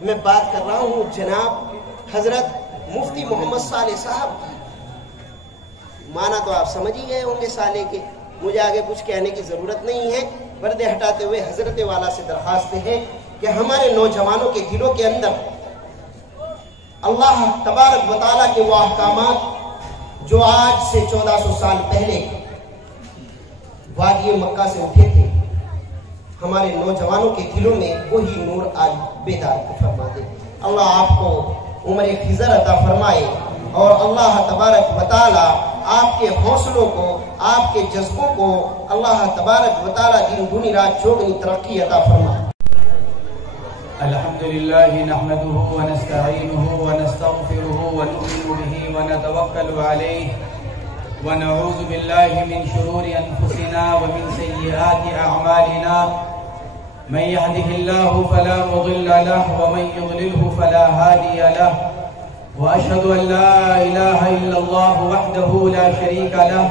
میں بات کر رہا ہوں جناب حضرت مفتی محمد صالح صاحب کی. مانا تو آپ سمجھ ہی گئے ہوں گے صالح کے، مجھے آگے کچھ کہنے کی ضرورت نہیں ہے. پردے ہٹاتے ہوئے حضرت والا سے درخواست ہے کہ ہمارے نوجوانوں کے دلوں کے اندر اللہ تبارک و تعالیٰ کے وہ احکامات جو آج سے 1400 سال پہلے وادی مکہ سے اٹھے تھے، ہمارے نوجوانوں کے دلوں میں وہی نور آج بیدار فرما دے. اللہ آپ کو عمر خضر عطا فرمائے اور اللہ تبارک و تعالیٰ آپ کے حوصلوں کو، آپ کے جذبوں کو اللہ تبارک و تعالیٰ دن دنی رات چوگنی ترقی عطا فرمائے. الحمدللہ نحمده ونستعینه ونستغفره ونؤمن به ونتوکل علیہ ونعوذ باللہ من شرور انفسنا ومن سیئات اعمالنا من يهده الله فلا مضل له ومن يضلله فلا هادي له واشهد ان لا اله الا الله وحده لا شريك له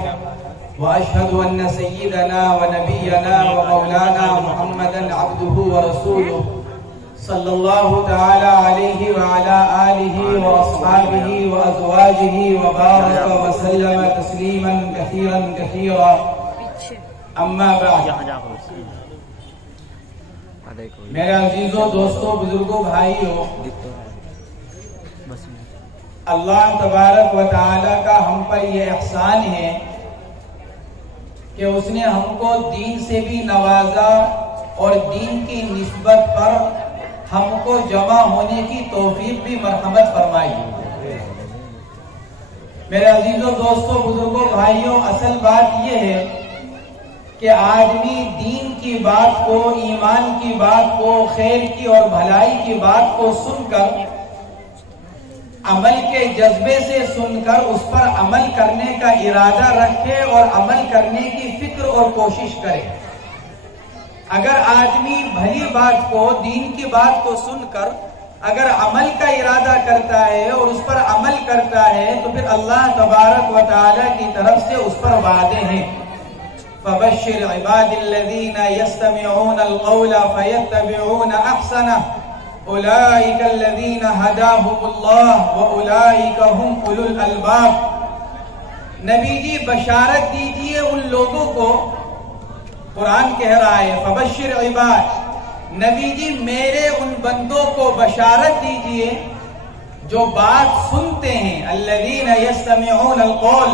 واشهد ان سيدنا ونبينا ومولانا محمدا عبده ورسوله صلی اللہ تعالی علیہ وعلا آلہ واصحابہ وازواجہ وبارک وسلم تسلیما کثیرا کثیرا. اما بعد، میرے عزیزوں، دوستوں، بزرگوں، بھائیوں، اللہ تبارک و تعالی کا ہم پر یہ احسان ہے کہ اس نے ہم کو دین سے بھی نوازا اور دین کی نسبت پر ہم کو جمع ہونے کی توفیق بھی مرحمت فرمائی. میرے عزیزوں، دوستوں، بزرگوں، بھائیوں، اصل بات یہ ہے کہ آدمی دین کی بات کو، ایمان کی بات کو، خیر کی اور بھلائی کی بات کو سن کر، عمل کے جذبے سے سن کر اس پر عمل کرنے کا ارادہ رکھے اور عمل کرنے کی فکر اور کوشش کرے. اگر آدمی بھلی بات کو، دین کی بات کو سن کر اگر عمل کا ارادہ کرتا ہے اور اس پر عمل کرتا ہے تو پھر اللہ تبارک و تعالی کی طرف سے اس پر وعدے ہیں. فَبَشِّرْ عِبَادِ الَّذِينَ يَسْتَمِعُونَ الْقَوْلَ فَيَتَّبِعُونَ أَحْسَنَهُ أُولَئِكَ الَّذِينَ هَدَاهُمُ اللَّهُ وَأُولَئِكَ هُمْ أُولُو الْأَلْبَابِ. نبی جی بشارت دیجئے ان لوگوں کو، قرآن کہہ رہا ہے فبشر عباد، نبی جی میرے ان بندوں کو بشارت دیجئے جو بات سنتے ہیں. الذین یستمعون القول،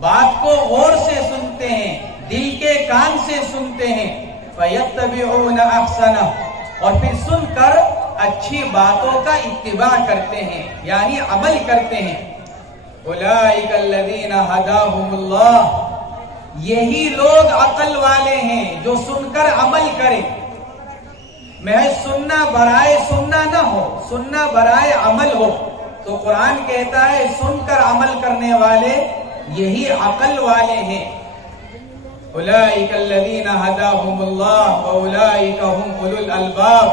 بات کو غور سے سنتے ہیں، دل کے کان سے سنتے ہیں. فیتبعون احسنہ، اور پھر سن کر اچھی باتوں کا اتباع کرتے ہیں، یعنی عمل کرتے ہیں. اولئک الذین ھداھم اللہ، یہی لوگ عقل والے ہیں جو سن کر عمل کریں. محض سننا برائے سننا نہ ہو، سننا برائے عمل ہو. تو قرآن کہتا ہے سن کر عمل کرنے والے یہی عقل والے ہیں. اولئک الذین ھداھم اللہ واولئک ھم اولو الالباب،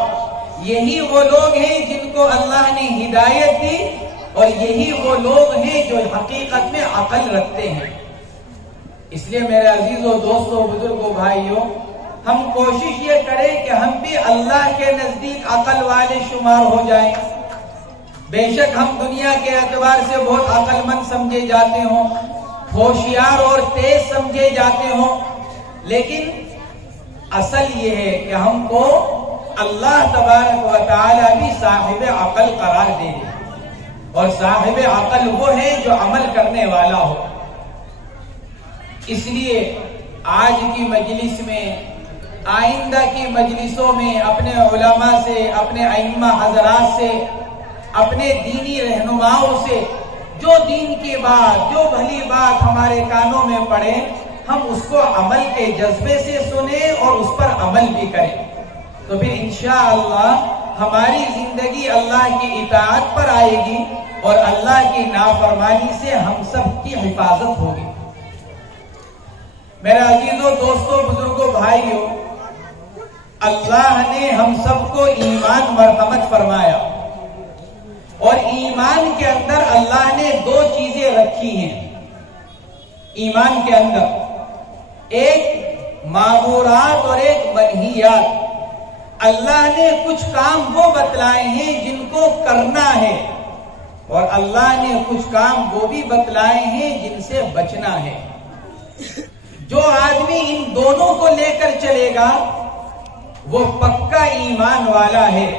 یہی وہ لوگ ہیں جن کو اللہ نے ہدایت دی اور یہی وہ لوگ ہیں جو حقیقت میں عقل رکھتے ہیں. اس لیے میرے عزیزوں، دوستوں، بزرگوں، بھائیوں، ہم کوشش یہ کریں کہ ہم بھی اللہ کے نزدیک عقل والے شمار ہو جائیں. بے شک ہم دنیا کے اعتبار سے بہت عقل مند سمجھے جاتے ہوں، ہوشیار اور تیز سمجھے جاتے ہوں، لیکن اصل یہ ہے کہ ہم کو اللہ تبارک و تعالی بھی صاحب عقل قرار دے دے. اور صاحب عقل وہ ہے جو عمل کرنے والا ہو. اس لیے آج کی مجلس میں، آئندہ کی مجلسوں میں اپنے علماء سے، اپنے ائمہ حضرات سے، اپنے دینی رہنماؤں سے جو دین کی بات، جو بھلی بات ہمارے کانوں میں پڑے، ہم اس کو عمل کے جذبے سے سنیں اور اس پر عمل بھی کریں. تو پھر انشاءاللہ ہماری زندگی اللہ کی اطاعت پر آئے گی اور اللہ کی نافرمانی سے ہم سب کی حفاظت ہوگی. میرے عزیزوں، دوستوں، بزرگوں، بھائیوں، اللہ نے ہم سب کو ایمان مرحمت فرمایا اور ایمان کے اندر اللہ نے دو چیزیں رکھی ہیں. ایمان کے اندر ایک مامورات اور ایک منہیات. اللہ نے کچھ کام وہ بتلائے ہیں جن کو کرنا ہے، اور اللہ نے کچھ کام وہ بھی بتلائے ہیں جن سے بچنا ہے۔ جو آدمی ان دونوں کو لے کر چلے گا وہ پکا ایمان والا ہے،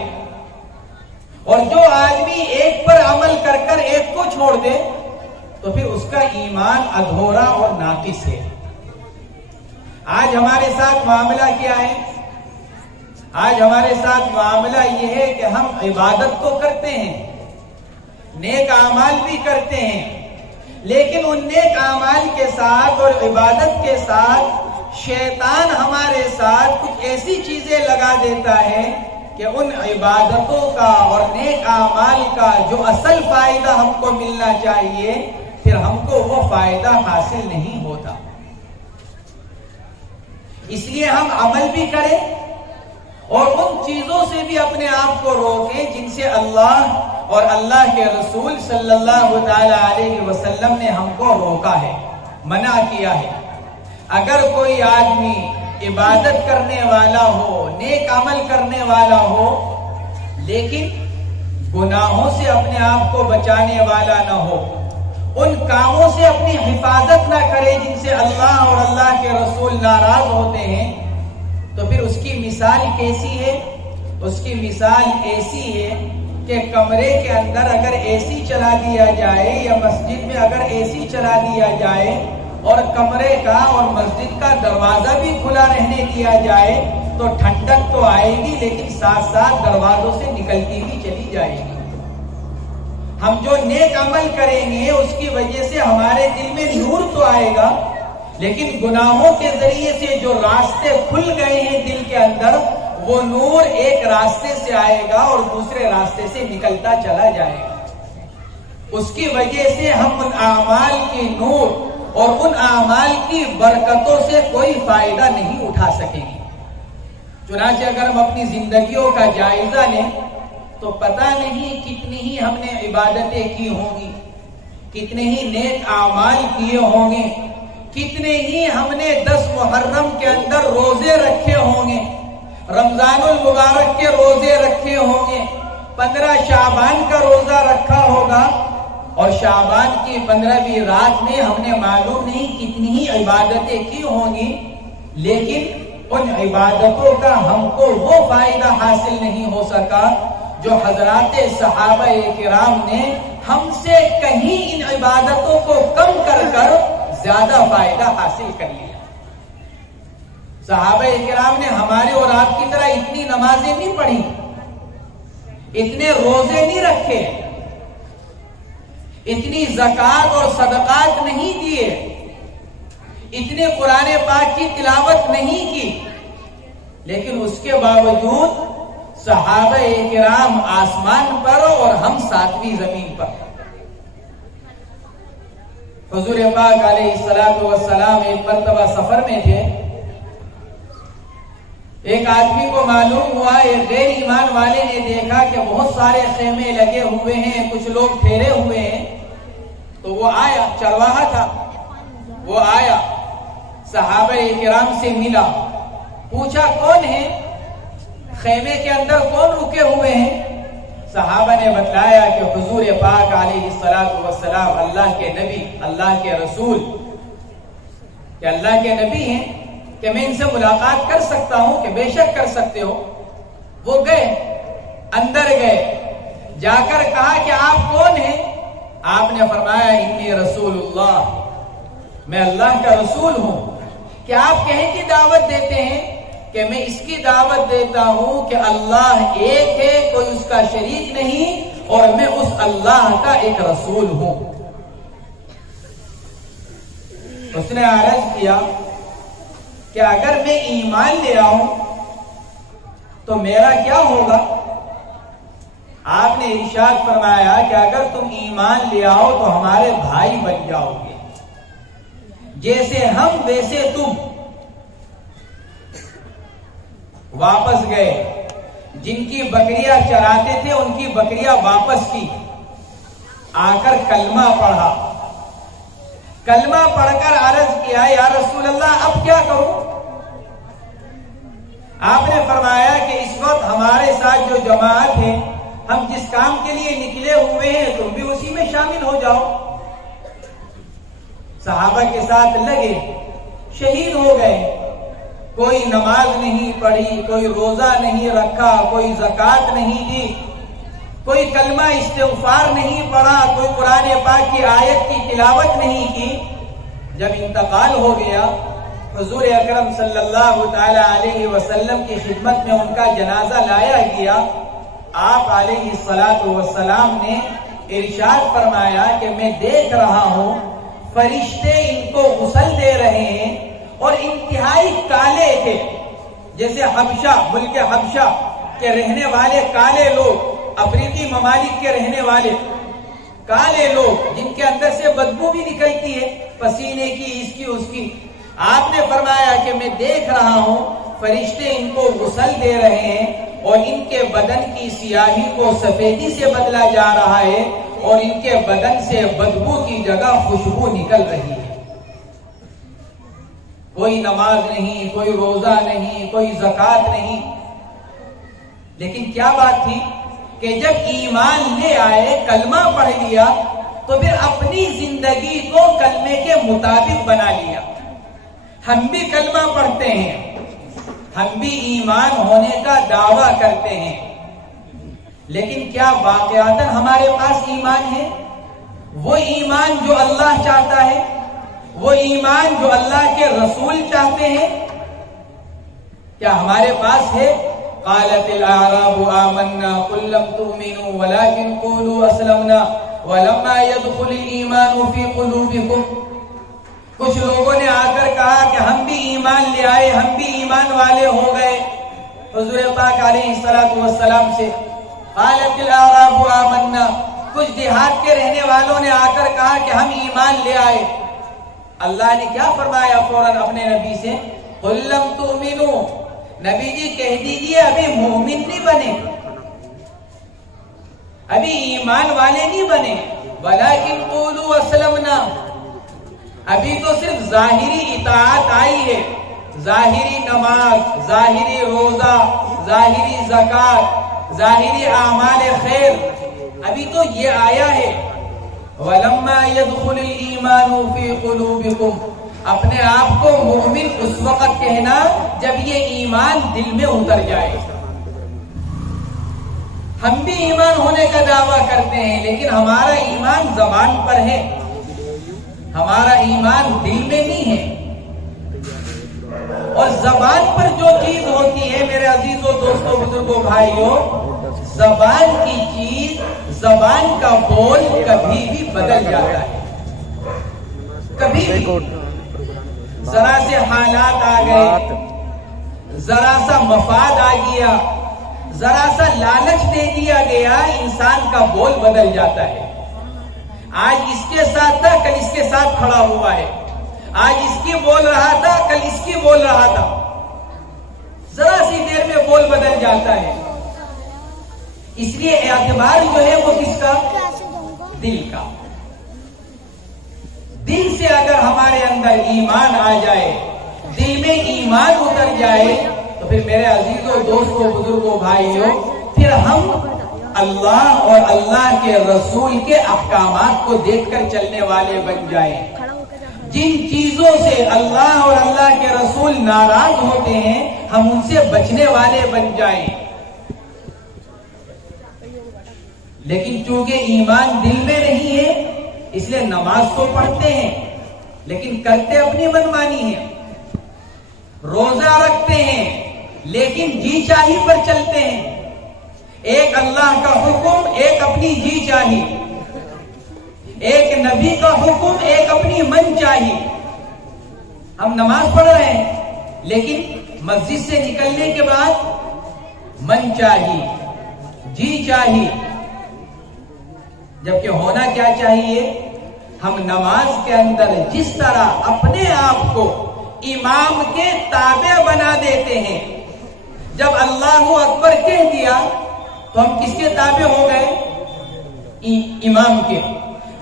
اور جو آدمی ایک پر عمل کر کر ایک کو چھوڑ دے تو پھر اس کا ایمان ادھورا اور ناقص ہے۔ آج ہمارے ساتھ معاملہ کیا ہے؟ آج ہمارے ساتھ معاملہ یہ ہے کہ ہم عبادت تو کرتے ہیں، نیک اعمال بھی کرتے ہیں، لیکن ان نیک اعمال کے ساتھ اور عبادت کے ساتھ شیطان ہمارے ساتھ کچھ ایسی چیزیں لگا دیتا ہے کہ ان عبادتوں کا اور نیک اعمال کا جو اصل فائدہ ہم کو ملنا چاہیے پھر ہم کو وہ فائدہ حاصل نہیں ہوتا۔ اس لیے ہم عمل بھی کریں اور ان چیزوں سے بھی اپنے آپ کو روکیں جن سے اللہ اور اللہ کے رسول صلی اللہ تعالی علیہ وسلم نے ہم کو روکا ہے، منع کیا ہے۔ اگر کوئی آدمی عبادت کرنے والا ہو، نیک عمل کرنے والا ہو، لیکن گناہوں سے اپنے آپ کو بچانے والا نہ ہو، ان کاموں سے اپنی حفاظت نہ کرے جن سے اللہ اور اللہ کے رسول ناراض ہوتے ہیں، تو پھر اس کی مثال کیسی ہے؟ اس کی مثال ایسی ہے کہ کمرے کے اندر اگر اے سی چلا دیا جائے یا مسجد میں اگر اے سی چلا دیا جائے اور کمرے کا اور مسجد کا دروازہ بھی کھلا رہنے دیا جائے تو ٹھنڈک تو آئے گی، لیکن ساتھ ساتھ دروازوں سے نکلتی بھی چلی جائے گی۔ ہم جو نیک عمل کریں گے اس کی وجہ سے ہمارے دل میں نور تو آئے گا، لیکن گناہوں کے ذریعے سے جو راستے کھل گئے ہیں دل کے اندر، وہ نور ایک راستے سے آئے گا اور دوسرے راستے سے نکلتا چلا جائے گا۔ اس کی وجہ سے ہم ان اعمال کی نور اور ان اعمال کی برکتوں سے کوئی فائدہ نہیں اٹھا سکیں گے۔ چنانچہ اگر ہم اپنی زندگیوں کا جائزہ لیں تو پتہ نہیں کتنی ہی ہم نے عبادتیں کی ہوں گی، کتنے ہی نیک اعمال کیے ہوں گے، کتنے ہی ہم نے 10 محرم کے اندر روزے رکھے ہوں گے، رمضان المبارک کے روزے رکھے ہوں گے، 15 شعبان کا روزہ رکھا ہوگا، اور شعبان کی 15ویں رات میں ہم نے معلوم نہیں کتنی ہی عبادتیں کی ہوں گی، لیکن ان عبادتوں کا ہم کو وہ فائدہ حاصل نہیں ہو سکا جو حضرات صحابہ کرام نے ہم سے کہیں ان عبادتوں کو کم کر کر زیادہ فائدہ حاصل کر لیا۔ صحابہ کرام نے ہمارے اور آپ کی طرح اتنی نمازیں نہیں پڑھی، اتنے روزے نہیں رکھے، اتنی زکوٰۃ اور صدقات نہیں دیے، اتنے قرآن پاک کی تلاوت نہیں کی، لیکن اس کے باوجود صحابہ کرام آسمان پر اور ہم 7ویں زمین پر۔ حضور پاک علیہ الصلوۃ والسلام ایک مرتبہ سفر میں تھے، ایک آدمی کو معلوم ہوا، ایک غیر ایمان والے نے دیکھا کہ بہت سارے خیمے لگے ہوئے ہیں، کچھ لوگ ٹھہرے ہوئے ہیں، تو وہ آیا، چرواہا تھا، وہ آیا صحابہ کرام سے ملا، پوچھا کون ہے، خیمے کے اندر کون رکے ہوئے ہیں؟ صحابہ نے بتلایا کہ حضور پاک علیہ الصلوۃ والسلام اللہ کے نبی، اللہ کے رسول، کہ اللہ کے نبی ہیں، کہ میں ان سے ملاقات کر سکتا ہوں؟ کہ بے شک کر سکتے ہو۔ وہ گئے، اندر گئے، جا کر کہا کہ آپ کون ہیں؟ آپ نے فرمایا انی رسول اللہ، میں اللہ کا رسول ہوں۔ کہ آپ کہیں کی دعوت دیتے ہیں؟ کہ میں اس کی دعوت دیتا ہوں کہ اللہ ایک ہے، کوئی اس کا شریک نہیں، اور میں اس اللہ کا ایک رسول ہوں۔ اس نے عرض کیا کہ اگر میں ایمان لے آؤں تو میرا کیا ہوگا؟ آپ نے ارشاد فرمایا کہ اگر تم ایمان لے آؤ تو ہمارے بھائی بن جاؤ گے، جیسے ہم ویسے تم۔ واپس گئے، جن کی بکریاں چراتے تھے ان کی بکریاں واپس کی، آ کر کلمہ پڑھا، کلمہ پڑھ کر عرض کیا یا رسول اللہ اب کیا کروں؟ آپ نے فرمایا کہ اس وقت ہمارے ساتھ جو جماعت ہے، ہم جس کام کے لیے نکلے ہوئے ہیں تم بھی اسی میں شامل ہو جاؤ۔ صحابہ کے ساتھ لگے، شہید ہو گئے، کوئی نماز نہیں پڑھی، کوئی روزہ نہیں رکھا، کوئی زکوٰۃ نہیں دی، کوئی کلمہ استغفار نہیں پڑھا، کوئی قرآن پاک کی آیت کی تلاوت نہیں کی۔ جب انتقال ہو گیا، حضور اکرم صلی اللہ تعالی علیہ وسلم کی خدمت میں ان کا جنازہ لایا گیا۔ آپ علیہ الصلوۃ والسلام نے ارشاد فرمایا کہ میں دیکھ رہا ہوں فرشتے ان کو غسل دے رہے ہیں، اور انتہائی کالے تھے، جیسے حبشہ، ملک حبشہ کے رہنے والے کالے لوگ، افریقی ممالک کے رہنے والے کالے لوگ، جن کے اندر سے بدبو بھی نکلتی ہے پسینے کی، اس کی اس کی۔ آپ نے فرمایا کہ میں دیکھ رہا ہوں فرشتے ان کو غسل دے رہے ہیں، اور ان کے بدن کی سیاہی کو سفیدی سے بدلا جا رہا ہے، اور ان کے بدن سے بدبو کی جگہ خوشبو نکل رہی ہے۔ کوئی نماز نہیں، کوئی روزہ نہیں، کوئی زکوٰۃ نہیں، لیکن کیا بات تھی کہ جب ایمان لے آئے، کلمہ پڑھ لیا، تو پھر اپنی زندگی کو کلمے کے مطابق بنا لیا۔ ہم بھی کلمہ پڑھتے ہیں، ہم بھی ایمان ہونے کا دعویٰ کرتے ہیں، لیکن کیا واقعاتاً ہمارے پاس ایمان ہے؟ وہ ایمان جو اللہ چاہتا ہے، وہ ایمان جو اللہ کے رسول چاہتے ہیں، کیا ہمارے پاس ہے؟ قالت الاعراب آمنا قل لم تؤمنوا ولكن قولوا اسلمنا ولما يدخل الايمان في قلوبكم۔ کچھ لوگوں نے آ کر کہا کہ ہم بھی ایمان لے آئے، ہم بھی ایمان والے ہو گئے حضور پاک علیہ الصلوۃ والسلام سے۔ قالت الاعراب آمنا، کچھ دیہات کے رہنے والوں نے آ کر کہا کہ ہم ایمان لے آئے۔ اللہ نے کیا فرمایا فوراً اپنے نبی سے؟ قل لم تؤمنوا، نبی جی کہہ دیجئے ابھی مومن نہیں بنے، ابھی ایمان والے نہیں بنے، ولیکن قولوا اسلمنا، ابھی تو صرف ظاہری اطاعت آئی ہے، ظاہری نماز، ظاہری روزہ، ظاہری زکوٰۃ، ظاہری اعمال خیر، ابھی تو یہ آیا ہے۔ وَلَمَّا يَدْخُلِ الْإِيمَانُ فِي قُلُوبِكُمْ، اپنے آپ کو مومن اس وقت کہنا جب یہ ایمان دل میں اتر جائے۔ ہم بھی ایمان ہونے کا دعویٰ کرتے ہیں، لیکن ہمارا ایمان زبان پر ہے، ہمارا ایمان دل میں نہیں ہے۔ اور زبان پر جو چیز ہوتی ہے میرے عزیزوں، دوستوں، بزرگوں، بھائیوں، زبان کی چیز، زبان کا بول کبھی بھی بدل جاتا ہے، کبھی بھی ذرا سے حالات آ گئے، ذرا سا مفاد آ گیا، ذرا سا لالچ دے دیا گیا، انسان کا بول بدل جاتا ہے۔ آج اس کے ساتھ تھا، کل اس کے ساتھ کھڑا ہوا ہے، آج اس کی بول رہا تھا، کل اس کی بول رہا تھا، ذرا سی دیر میں بول بدل جاتا ہے۔ اس لیے اعتبار جو ہے وہ کس کا؟ دل کا۔ دل سے اگر ہمارے اندر ایمان آ جائے، دل میں ایمان اتر جائے، تو پھر میرے عزیزوں، دوستوں، بزرگوں، بھائیوں، پھر ہم اللہ اور اللہ کے رسول کے احکامات کو دیکھ کر چلنے والے بن جائیں۔ جن چیزوں سے اللہ اور اللہ کے رسول ناراض ہوتے ہیں، ہم ان سے بچنے والے بن جائیں۔ لیکن چونکہ ایمان دل میں نہیں ہے، اس لیے نماز تو پڑھتے ہیں لیکن کرتے اپنی منمانی ہے، روزہ رکھتے ہیں لیکن جی چاہی پر چلتے ہیں، ایک اللہ کا حکم، ایک اپنی جی چاہی، ایک نبی کا حکم، ایک اپنی من چاہی۔ ہم نماز پڑھ رہے ہیں لیکن مسجد سے نکلنے کے بعد من چاہی، جی چاہی، جبکہ ہونا کیا چاہیے؟ ہم نماز کے اندر جس طرح اپنے آپ کو امام کے تابع بنا دیتے ہیں، جب اللہ اکبر کہہ دیا تو ہم کس کے تابع ہو گئے؟ امام کے۔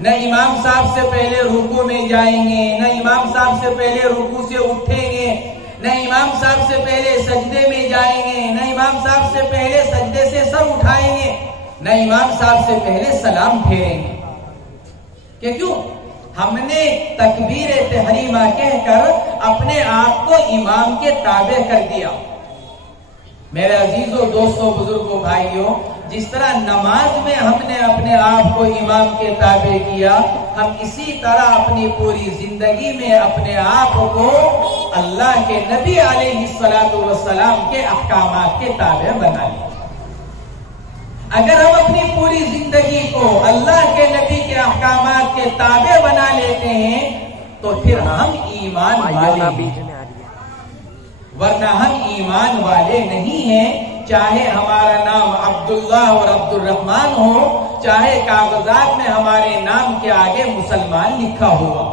نہ امام صاحب سے پہلے رکوع میں جائیں گے، نہ امام صاحب سے پہلے رکوع سے اٹھیں گے، نہ امام صاحب سے پہلے سجدے میں جائیں گے، نہ امام صاحب سے پہلے سجدے سے سر اٹھائیں گے، نہ امام صاحب سے پہلے سلام پھیریں گے. کہ کیوں؟ ہم نے تکبیر تحریمہ کہہ کر اپنے آپ کو امام کے تابع کر دیا. میرے عزیزوں، دوستوں، بزرگوں، بھائیوں، جس طرح نماز میں ہم نے اپنے آپ کو امام کے تابع کیا، ہم اسی طرح اپنی پوری زندگی میں اپنے آپ کو اللہ کے نبی علیہ الصلوۃ والسلام کے احکامات کے تابع بنا لیں. اگر ہم اپنی پوری زندگی کو اللہ کے نبی کے احکامات کے تابع بنا لیتے ہیں تو پھر ہم ایمان والے ہیں، ورنہ ہم ایمان والے نہیں ہیں. چاہے ہمارا نام عبداللہ اور عبد الرحمن ہو، چاہے کاغذات میں ہمارے نام کے آگے مسلمان لکھا ہوا،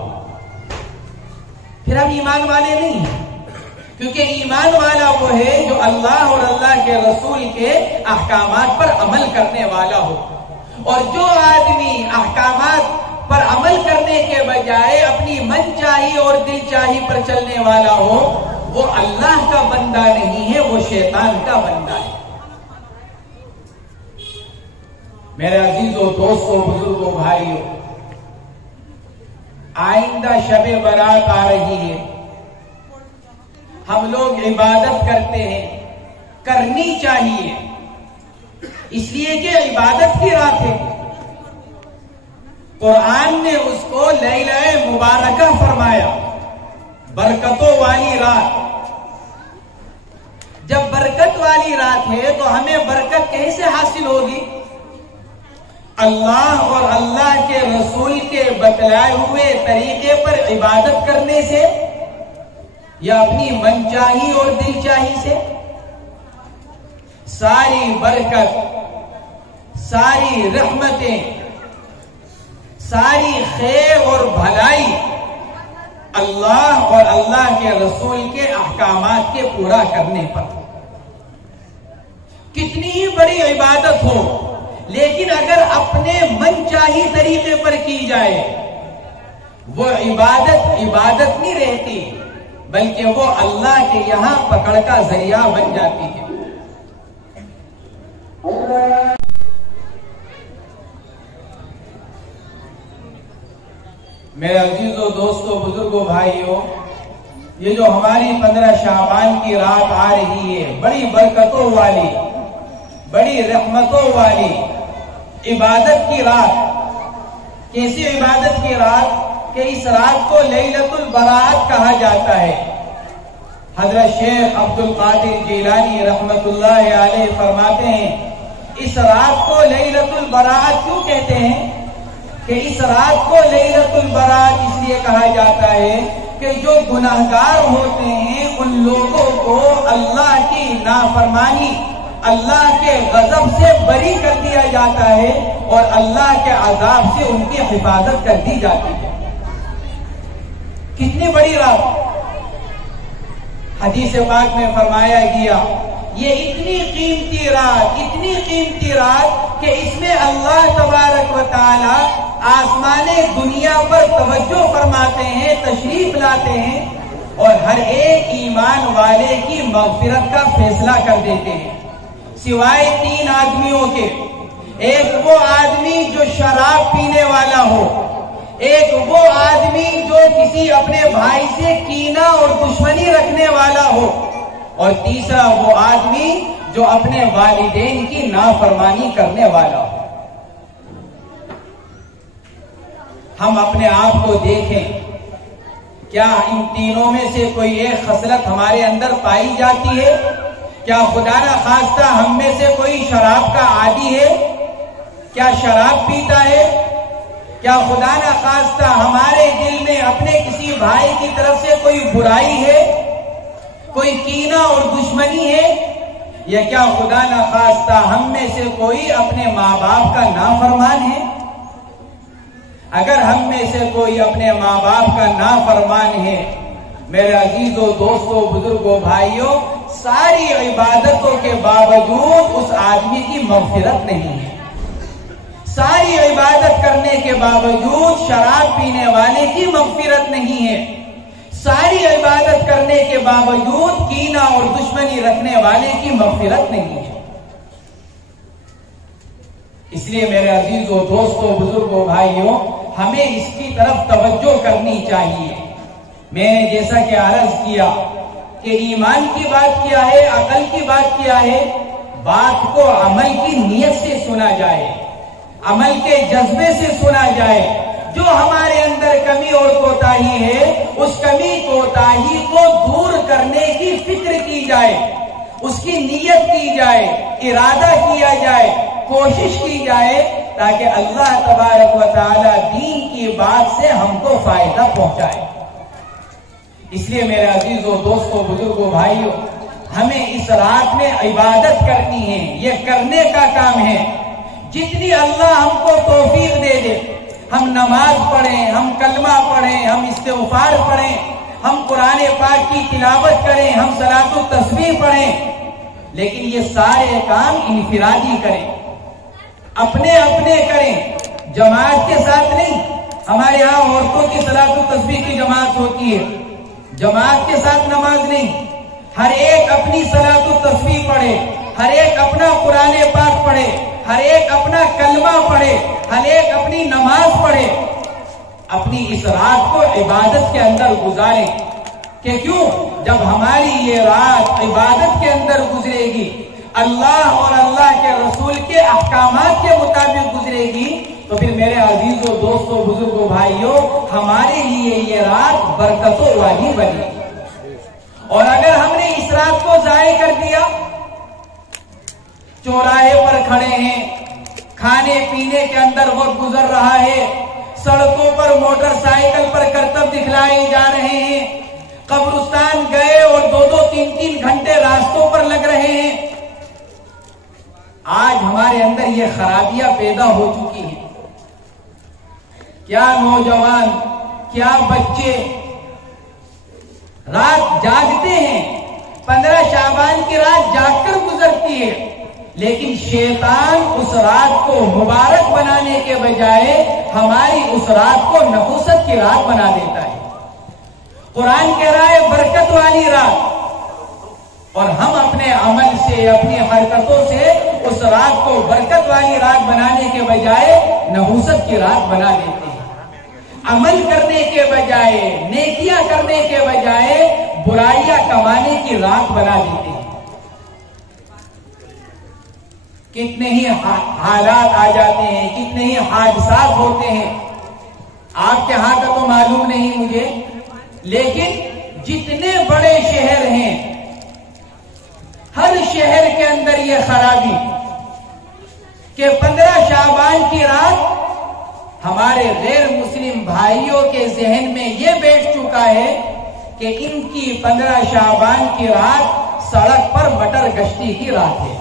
پھر ہم ایمان والے نہیں ہیں. کیونکہ ایمان والا وہ ہے جو اللہ اور اللہ کے رسول کے احکامات پر عمل کرنے والا ہو. اور جو آدمی احکامات پر عمل کرنے کے بجائے اپنی من چاہی اور دل چاہی پر چلنے والا ہو، وہ اللہ کا بندہ نہیں ہے، وہ شیطان کا بندہ ہے. میرے عزیزوں، دوستوں، بزرگوں، بھائیوں، آئندہ شب برات آ رہی ہے. ہم لوگ عبادت کرتے ہیں، کرنی چاہیے، اس لیے کہ عبادت کی رات ہے. قرآن نے اس کو لیلہ مبارکہ فرمایا، برکتوں والی رات. جب برکت والی رات ہے تو ہمیں برکت کیسے حاصل ہوگی؟ اللہ اور اللہ کے رسول کے بتلائے ہوئے طریقے پر عبادت کرنے سے، یا اپنی من چاہی اور دل چاہی سے؟ ساری برکت، ساری رحمتیں، ساری خیر اور بھلائی اللہ اور اللہ کے رسول کے احکامات کے پورا کرنے پر. کتنی ہی بڑی عبادت ہو، لیکن اگر اپنے من چاہی طریقے پر کی جائے، وہ عبادت نہیں رہتی، بلکہ وہ اللہ کے یہاں پکڑ کا ذریعہ بن جاتی ہے. میرے عزیزوں، دوستوں، بزرگوں، بھائیوں، یہ جو ہماری 15 شعبان کی رات آ رہی ہے، بڑی برکتوں والی، بڑی رحمتوں والی عبادت کی رات. کیسی عبادت کی رات؟ کہ اس رات کو لیلۃ البراءت کہا جاتا ہے. حضرت شیخ عبد القادر جیلانی رحمت اللہ علیہ فرماتے ہیں، اس رات کو لیلۃ البراءت کیوں کہتے ہیں؟ کہ اس رات کو لیلۃ البراءت اس لیے کہا جاتا ہے کہ جو گناہگار ہوتے ہیں ان لوگوں کو اللہ کی نافرمانی، اللہ کے غضب سے بری کر دیا جاتا ہے اور اللہ کے عذاب سے ان کی حفاظت کر دی جاتی ہے. کتنی بڑی رات! حدیث پاک میں فرمایا گیا، یہ اتنی قیمتی رات کہ اس میں اللہ تبارک و تعالی آسمان دنیا پر توجہ فرماتے ہیں، تشریف لاتے ہیں اور ہر ایک ایمان والے کی مغفرت کا فیصلہ کر دیتے ہیں، سوائے 3 آدمیوں کے. ایک وہ آدمی جو شراب پینے والا ہو، ایک وہ آدمی جو کسی اپنے بھائی سے کینہ اور دشمنی رکھنے والا ہو، اور تیسرا وہ آدمی جو اپنے والدین کی نافرمانی کرنے والا ہو. ہم اپنے آپ کو دیکھیں، کیا ان تینوں میں سے کوئی ایک خصلت ہمارے اندر پائی جاتی ہے؟ کیا خدا نہ خواستہ ہم میں سے کوئی شراب کا عادی ہے؟ کیا شراب پیتا ہے؟ کیا خدا نہ خواستہ ہمارے دل میں اپنے کسی بھائی کی طرف سے کوئی برائی ہے، کوئی کینہ اور دشمنی ہے؟ یا کیا خدا نہ خواستہ ہم میں سے کوئی اپنے ماں باپ کا نافرمان ہے؟ اگر ہم میں سے کوئی اپنے ماں باپ کا نافرمان ہے، میرے عزیزوں، دوستوں، بزرگوں، بھائیوں، ساری عبادتوں کے باوجود اس آدمی کی مغفرت نہیں ہے. ساری عبادت کرنے کے باوجود شراب پینے والے کی مغفرت نہیں ہے. ساری عبادت کرنے کے باوجود کینہ اور دشمنی رکھنے والے کی مغفرت نہیں ہے۔ اس لیے میرے عزیزوں، دوستوں، بزرگوں، بھائیوں، ہمیں اس کی طرف توجہ کرنی چاہیے۔ میں نے جیسا کہ عرض کیا کہ ایمان کی بات کیا ہے، عقل کی بات کیا ہے، بات کو عمل کی نیت سے سنا جائے، عمل کے جذبے سے سنا جائے۔ جو ہمارے اندر کمی اور کوتاہی ہے، اس کمی کوتاہی کو دور کرنے کی فکر کی جائے، اس کی نیت کی جائے، ارادہ کیا جائے، کوشش کی جائے، تاکہ اللہ تبارک و تعالی دین کی بات سے ہم کو فائدہ پہنچائے۔ اس لیے میرے عزیزوں، دوستوں، بزرگوں، بھائیوں، ہمیں اس رات میں عبادت کرنی ہے، یہ کرنے کا کام ہے۔ جتنی اللہ ہم کو توفیق دے دے، ہم نماز پڑھیں، ہم کلمہ پڑھیں، ہم استغفار پڑھیں، ہم قرآن پاک کی تلاوت کریں، ہم صلاۃ التسبیح پڑھیں، لیکن یہ سارے کام انفرادی کریں، اپنے اپنے کریں، جماعت کے ساتھ نہیں۔ ہمارے ہاں عورتوں کی صلاۃ التسبیح کی جماعت ہوتی ہے، جماعت کے ساتھ نماز نہیں۔ ہر ایک اپنی صلاۃ التسبیح پڑھے، ہر ایک اپنا قرآن پاک پڑھے، ہر ایک اپنا کلمہ پڑھے، ہر ایک اپنی نماز پڑھے، اپنی اس رات کو عبادت کے اندر گزاریں۔ کہ کیوں؟ جب ہماری یہ رات عبادت کے اندر گزرے گی، اللہ اور اللہ کے رسول کے احکامات کے مطابق گزرے گی، تو پھر میرے عزیزوں، دوستوں، بزرگوں، بھائیوں، ہمارے لیے یہ رات برکتوں والی بنی۔ اور اگر ہم نے اس رات کو ضائع کر دیا، چوراہے پر کھڑے ہیں، کھانے پینے کے اندر وقت گزر رہا ہے، سڑکوں پر موٹر سائیکل پر کرتب دکھلائے جا رہے ہیں، قبرستان گئے اور 2-2 3-3 گھنٹے راستوں پر لگ رہے ہیں، آج ہمارے اندر یہ خرابیاں پیدا ہو چکی ہیں۔ کیا نوجوان، کیا بچے رات جاگتے ہیں، 15 شعبان کی رات جاگ کر گزرتی ہے، لیکن شیطان اس رات کو مبارک بنانے کے بجائے ہماری اس رات کو نحوست کی رات بنا دیتا ہے۔ قرآن کہہ رہا ہے برکت والی رات، اور ہم اپنے عمل سے، اپنی حرکتوں سے اس رات کو برکت والی رات بنانے کے بجائے نحوست کی رات بنا دیتے ہیں۔ عمل کرنے کے بجائے، نیکیاں کرنے کے بجائے برائیاں کمانے کی رات بنا دیتے ہیں۔ کتنے ہی حالات آ جاتے ہیں، کتنے ہی حادثات ہوتے ہیں، آپ کے ہاں کا تو معلوم نہیں مجھے، لیکن جتنے بڑے شہر ہیں، ہر شہر کے اندر یہ خرابی کہ 15 شعبان کی رات ہمارے غیر مسلم بھائیوں کے ذہن میں یہ بیٹھ چکا ہے کہ ان کی 15 شعبان کی رات سڑک پر مٹر گشتی کی رات ہے،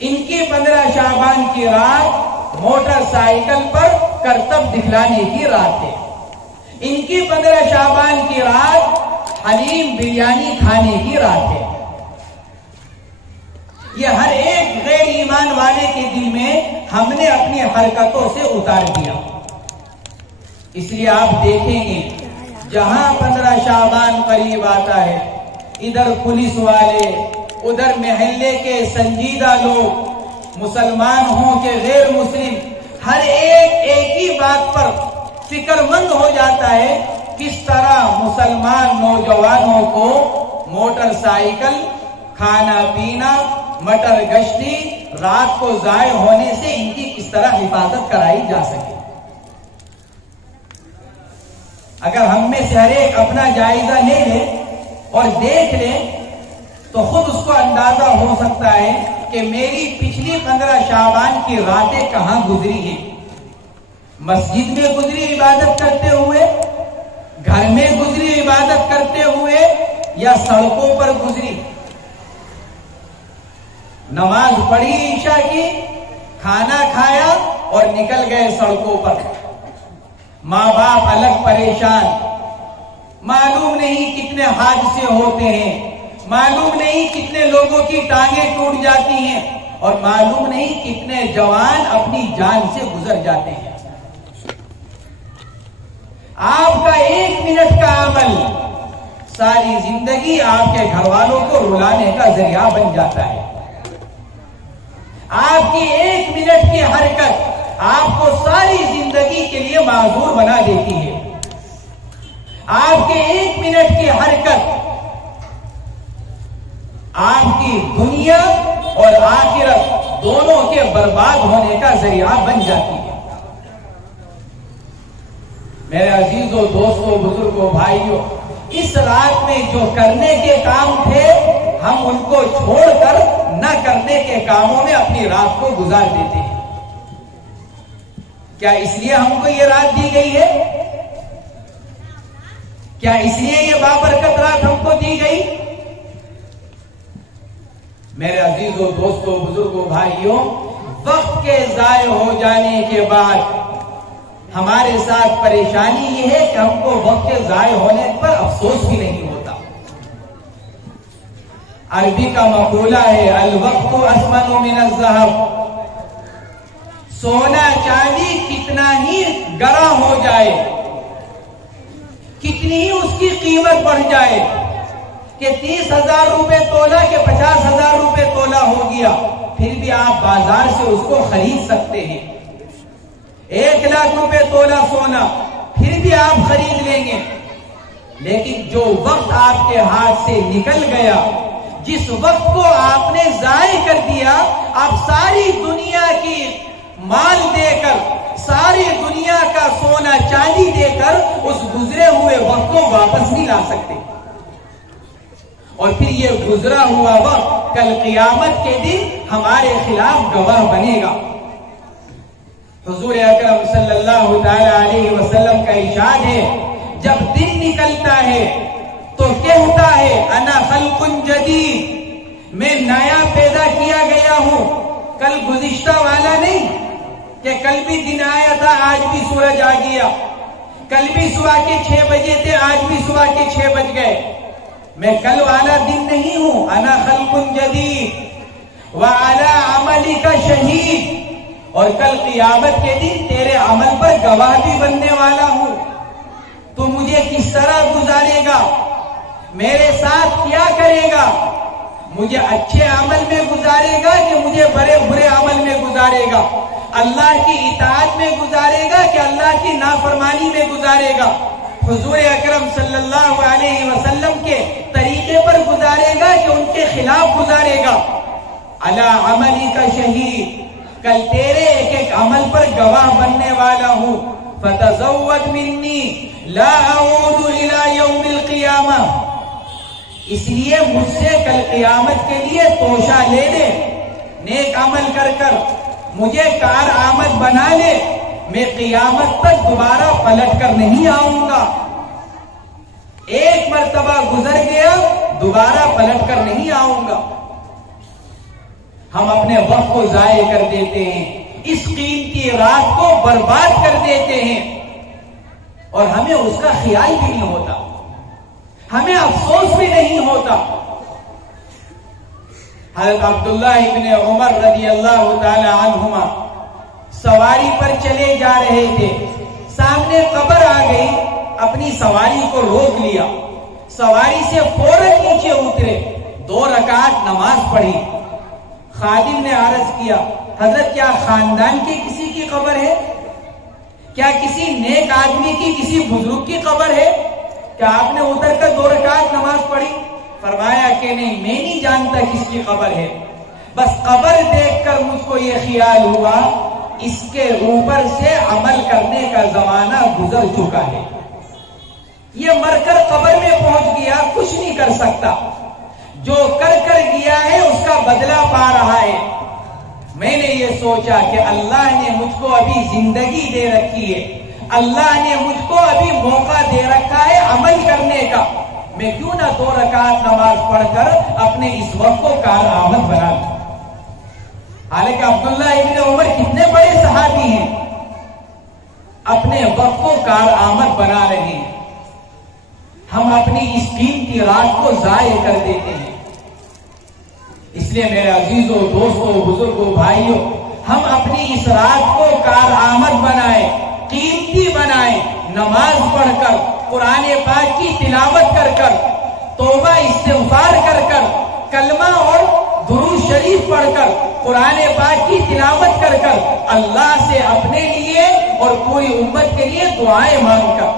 ان کی 15 شعبان کی رات موٹر سائیکل پر کرتب دکھلانے کی رات ہے، ان کی 15 شعبان کی رات حلیم بریانی کھانے کی رات ہے۔ یہ ہر ایک غیر ایمان والے کے دل میں ہم نے اپنی حرکتوں سے اتار دیا۔ اس لیے آپ دیکھیں گے جہاں 15 شعبان قریب آتا ہے، ادھر پولیس والے، ادھر محلے کے سنجیدہ لوگ، مسلمان ہوں کہ غیر مسلم، ہر ایک ہی بات پر فکر مند ہو جاتا ہے، کس طرح مسلمان نوجوانوں کو موٹر سائیکل، کھانا پینا، مٹر گشتی، رات کو ضائع ہونے سے ان کی کس طرح حفاظت کرائی جا سکے۔ اگر ہم میں سے ہر ایک اپنا جائزہ لے لے اور دیکھ لے تو خود اس کو اندازہ ہو سکتا ہے کہ میری پچھلی 15 شعبان کی راتیں کہاں گزری ہیں۔ مسجد میں گزری عبادت کرتے ہوئے، گھر میں گزری عبادت کرتے ہوئے، یا سڑکوں پر گزری۔ نماز پڑھی عشاء کی، کھانا کھایا اور نکل گئے سڑکوں پر، ماں باپ الگ پریشان، معلوم نہیں کتنے حادثے ہوتے ہیں، معلوم نہیں کتنے لوگوں کی ٹانگیں ٹوٹ جاتی ہیں، اور معلوم نہیں کتنے جوان اپنی جان سے گزر جاتے ہیں۔ آپ کا 1 منٹ کا عمل ساری زندگی آپ کے گھر والوں کو رلانے کا ذریعہ بن جاتا ہے. آپ کی 1 منٹ کی حرکت آپ کو ساری زندگی کے لیے معذور بنا دیتی ہے. آپ کے 1 منٹ کی حرکت آپ کی دنیا اور آخرت دونوں کے برباد ہونے کا ذریعہ بن جاتی ہے. میرے عزیزوں، دوستوں، بزرگوں، بھائیوں، اس رات میں جو کرنے کے کام تھے ہم ان کو چھوڑ کر نہ کرنے کے کاموں میں اپنی رات کو گزار دیتے ہیں. کیا اس لیے ہم کو یہ رات دی گئی ہے؟ کیا اس لیے یہ بابرکت رات ہم کو دی گئی؟ میرے عزیزوں، دوستوں، بزرگوں، بھائیوں، وقت کے ضائع ہو جانے کے بعد ہمارے ساتھ پریشانی یہ ہے کہ ہم کو وقت کے ضائع ہونے پر افسوس بھی نہیں ہوتا. عربی کا مقولہ ہے الوقت اثمن من الذهب. سونا چاندی کتنا ہی گرا ہو جائے، کتنی ہی اس کی قیمت بڑھ جائے کہ 30,000 روپے تولا کہ 50,000 روپے تولا ہو گیا، پھر بھی آپ بازار سے اس کو خرید سکتے ہیں. 1,00,000 روپے تولا سونا پھر بھی آپ خرید لیں گے. لیکن جو وقت آپ کے ہاتھ سے نکل گیا، جس وقت کو آپ نے ضائع کر دیا، آپ ساری دنیا کی مال دے کر، ساری دنیا کا سونا چاندی دے کر اس گزرے ہوئے وقت کو واپس نہیں لا سکتے. اور پھر یہ گزرا ہوا وقت کل قیامت کے دن ہمارے خلاف گواہ بنے گا. حضور اکرم صلی اللہ تعالی علیہ وسلم کا ارشاد ہے، جب دن نکلتا ہے تو کہتا ہے انا خلق جدید، میں نیا پیدا کیا گیا ہوں، کل گزشتہ والا نہیں کہ کل بھی دن آیا تھا آج بھی سورج آ گیا، کل بھی صبح کے 6 بجے تھے آج بھی صبح کے 6 بج گئے. میں کل والا دن نہیں ہوں. انا خلق جدید وعلی عملک شہید، اور کل قیامت کے دن تیرے عمل پر گواہ بھی بننے والا ہوں. تو مجھے کس طرح گزارے گا، میرے ساتھ کیا کرے گا؟ مجھے اچھے عمل میں گزارے گا کہ مجھے بڑے برے عمل میں گزارے گا؟ اللہ کی اطاعت میں گزارے گا کہ اللہ کی نافرمانی میں گزارے گا؟ حضور اکرم صلی اللہ علیہ وسلم کے طریقے پر گزارے گا کہ ان کے خلاف گزارے گا؟ علی عملی کا شہید، کل تیرے ایک ایک عمل پر گواہ بننے والا ہوں. فتزود منی لا اعود الى یوم القیامہ، اس لیے مجھ سے کل قیامت کے لیے توشہ لے لے، نیک عمل کر کر مجھے کارآمد بنا لے، میں قیامت تک دوبارہ پلٹ کر نہیں آؤں گا. ایک مرتبہ گزر گیا، دوبارہ پلٹ کر نہیں آؤں گا. ہم اپنے وقت کو ضائع کر دیتے ہیں، اس قیمتی رات کو برباد کر دیتے ہیں، اور ہمیں اس کا خیال بھی نہیں ہوتا، ہمیں افسوس بھی نہیں ہوتا. حضرت عبداللہ ابن عمر رضی اللہ تعالی عنہما سواری پر چلے جا رہے تھے، سامنے قبر آ گئی، اپنی سواری کو روک لیا، سواری سے فوراً نیچے اترے، 2 رکعت نماز پڑھی. خادم نے عرض کیا حضرت کیا خاندان کی کسی کی قبر ہے؟ کیا کسی نیک آدمی کی، کسی بزرگ کی قبر ہے؟ کیا آپ نے اتر کر 2 رکعت نماز پڑھی؟ فرمایا کہ نہیں، میں نہیں جانتا کس کی قبر ہے، بس قبر دیکھ کر مجھ کو یہ خیال ہوا اس کے اوپر سے عمل کرنے کا زمانہ گزر چکا ہے، یہ مر کر قبر میں پہنچ گیا، کچھ نہیں کر سکتا، جو کر گیا ہے اس کا بدلہ پا رہا ہے. میں نے یہ سوچا کہ اللہ نے مجھ کو ابھی زندگی دے رکھی ہے، اللہ نے مجھ کو ابھی موقع دے رکھا ہے عمل کرنے کا، میں کیوں نہ 2 رکعت نماز پڑھ کر اپنے اس وقت کو کارآمد بنا لوں. حالانکہ عبداللہ ابن عمر کتنے بڑے صحابی ہیں، اپنے وقت کو کارآمد بنا رہے ہیں. ہم اپنی اس قیمتی رات کو ضائع کر دیتے ہیں. اس لیے میرے عزیزوں، دوستوں، بزرگوں، بھائیوں، ہم اپنی اس رات کو کارآمد بنائیں، قیمتی بنائیں، نماز پڑھ کر، قرآن پاک کی تلاوت کر کر، توبہ استغفار کر کر، کلمہ اور درود شریف پڑھ کر، قرآن پاک کی تلاوت کر کر، اللہ سے اپنے لیے اور پوری امت کے لیے دعائیں مانگ کر.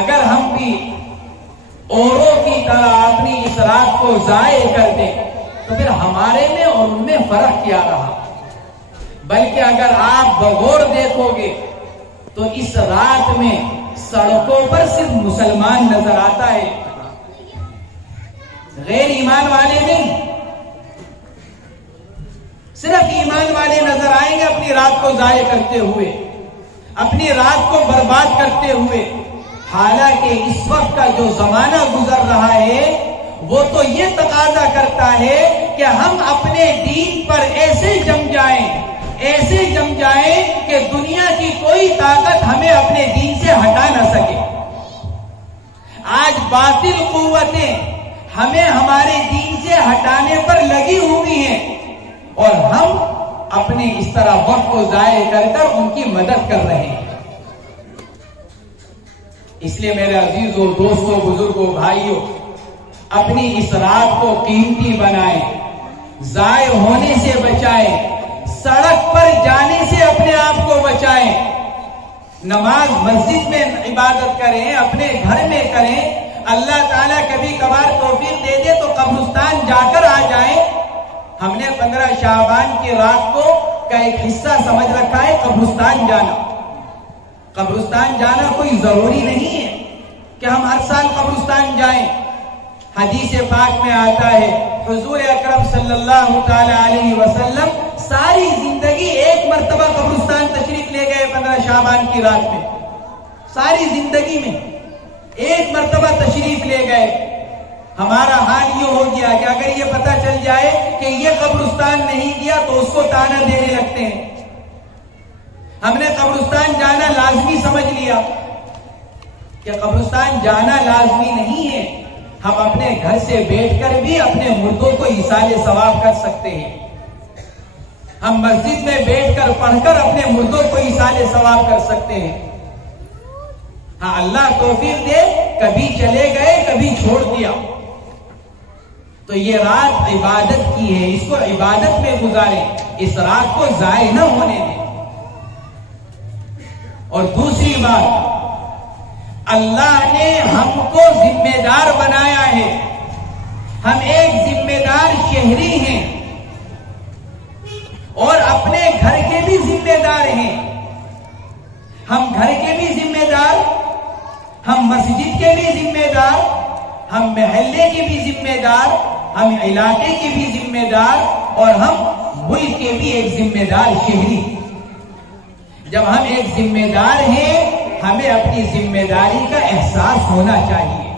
اگر ہم بھی اوروں کی طرح اپنی اس رات کو ضائع کر دیں تو پھر ہمارے میں اور ان میں فرق کیا رہا؟ بلکہ اگر آپ بغور دیکھو گے تو اس رات میں سڑکوں پر صرف مسلمان نظر آتا ہے، غیر ایمان والے نہیں. صرف ایمان والے نظر آئیں گے اپنی رات کو ضائع کرتے ہوئے، اپنی رات کو برباد کرتے ہوئے. حالانکہ اس وقت کا جو زمانہ گزر رہا ہے وہ تو یہ تقاضا کرتا ہے کہ ہم اپنے دین پر ایسے جم جائیں کہ دنیا کی کوئی طاقت ہمیں اپنے دین سے ہٹا نہ سکے. آج باطل قوتیں ہمیں ہمارے دین سے ہٹانے پر لگی ہوئی ہیں اور ہم اپنے اس طرح وقت کو ضائع کر کر ان کی مدد کر رہے ہیں. اس لیے میرے عزیزوں، دوستوں، بزرگوں، بھائیوں، اپنی اس رات کو قیمتی بنائیں، ضائع ہونے سے بچائیں، سڑک پر جانے سے اپنے آپ کو بچائیں. نماز مسجد میں عبادت کریں، اپنے گھر میں کریں. اللہ تعالیٰ کبھی کبھار توفیق دے دے تو قبرستان جا کر آ جائیں. ہم نے 15 شعبان کی رات کو کا ایک حصہ سمجھ رکھا ہے قبرستان جانا. قبرستان جانا کوئی ضروری نہیں ہے کہ ہم ہر سال قبرستان جائیں. حدیث پاک میں آتا ہے حضور اکرم صلی اللہ تعالی علیہ وسلم ساری زندگی ایک مرتبہ قبرستان تشریف لے گئے 15 شعبان کی رات میں. ساری زندگی میں ایک مرتبہ تشریف لے گئے. ہمارا حال یہ ہو گیا کہ اگر یہ پتہ چل جائے کہ یہ قبرستان نہیں گیا تو اس کو تانا دینے لگتے ہیں. ہم نے قبرستان جانا لازمی سمجھ لیا کہ قبرستان جانا لازمی نہیں ہے. ہم اپنے گھر سے بیٹھ کر بھی اپنے مردوں کو ایصال ثواب کر سکتے ہیں. ہم مسجد میں بیٹھ کر پڑھ کر اپنے مردوں کو ایصال ثواب کر سکتے ہیں. ہاں، اللہ توفیق دے کبھی چلے گئے کبھی چھوڑ دیا تو یہ رات عبادت کی ہے، اس کو عبادت میں گزاریں، اس رات کو ضائع نہ ہونے دیں. اور دوسری بات، اللہ نے ہم کو ذمہ دار بنایا ہے. ہم ایک ذمہ دار شہری ہیں اور اپنے گھر کے بھی ذمہ دار ہیں. ہم گھر کے بھی ذمہ دار، ہم مسجد کے بھی ذمہ دار، ہم محلے کے بھی ذمہ دار، ہم علاقے کے بھی ذمہ دار اور ہم ملک کے بھی ایک ذمہ دار شہری. جب ہم ایک ذمہ دار ہیں ہمیں اپنی ذمہ داری کا احساس ہونا چاہیے.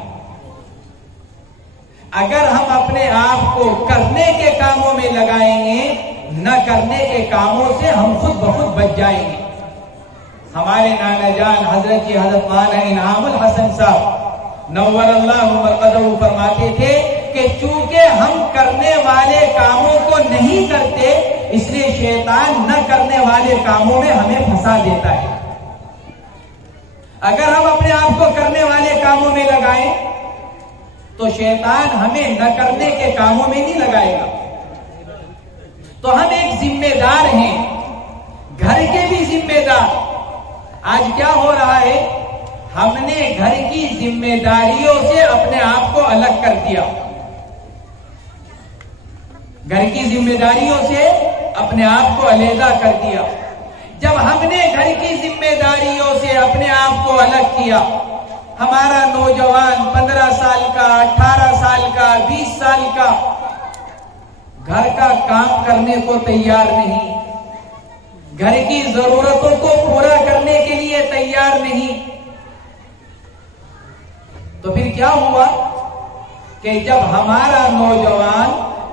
اگر ہم اپنے آپ کو کرنے کے کاموں میں لگائیں گے، نہ کرنے کے کاموں سے ہم خود بخود بچ جائیں گے. ہمارے نانا جان حضرت مولانا انعام الحسن صاحب نور اللہ مرقدہ فرماتے تھے کہ چونکہ ہم کرنے والے کاموں کو نہیں کرتے اس لیے شیطان نہ کرنے والے کاموں میں ہمیں پھنسا دیتا ہے. اگر ہم اپنے آپ کو کرنے والے کاموں میں لگائیں تو شیطان ہمیں نہ کرنے کے کاموں میں نہیں لگائے گا. تو ہم ایک ذمہ دار ہیں، گھر کے بھی ذمہ دار. آج کیا ہو رہا ہے، ہم نے گھر کی ذمہ داریوں سے اپنے آپ کو الگ کر دیا. گھر کی ذمہ داریوں سے اپنے آپ کو علیحدہ کر دیا. جب ہم نے گھر کی ذمہ داریوں سے اپنے آپ کو الگ کیا، ہمارا نوجوان 15 سال کا، 18 سال کا، 20 سال کا گھر کا کام کرنے کو تیار نہیں، گھر کی ضرورتوں کو پورا کرنے کے لیے تیار نہیں، تو پھر کیا ہوا کہ جب ہمارا نوجوان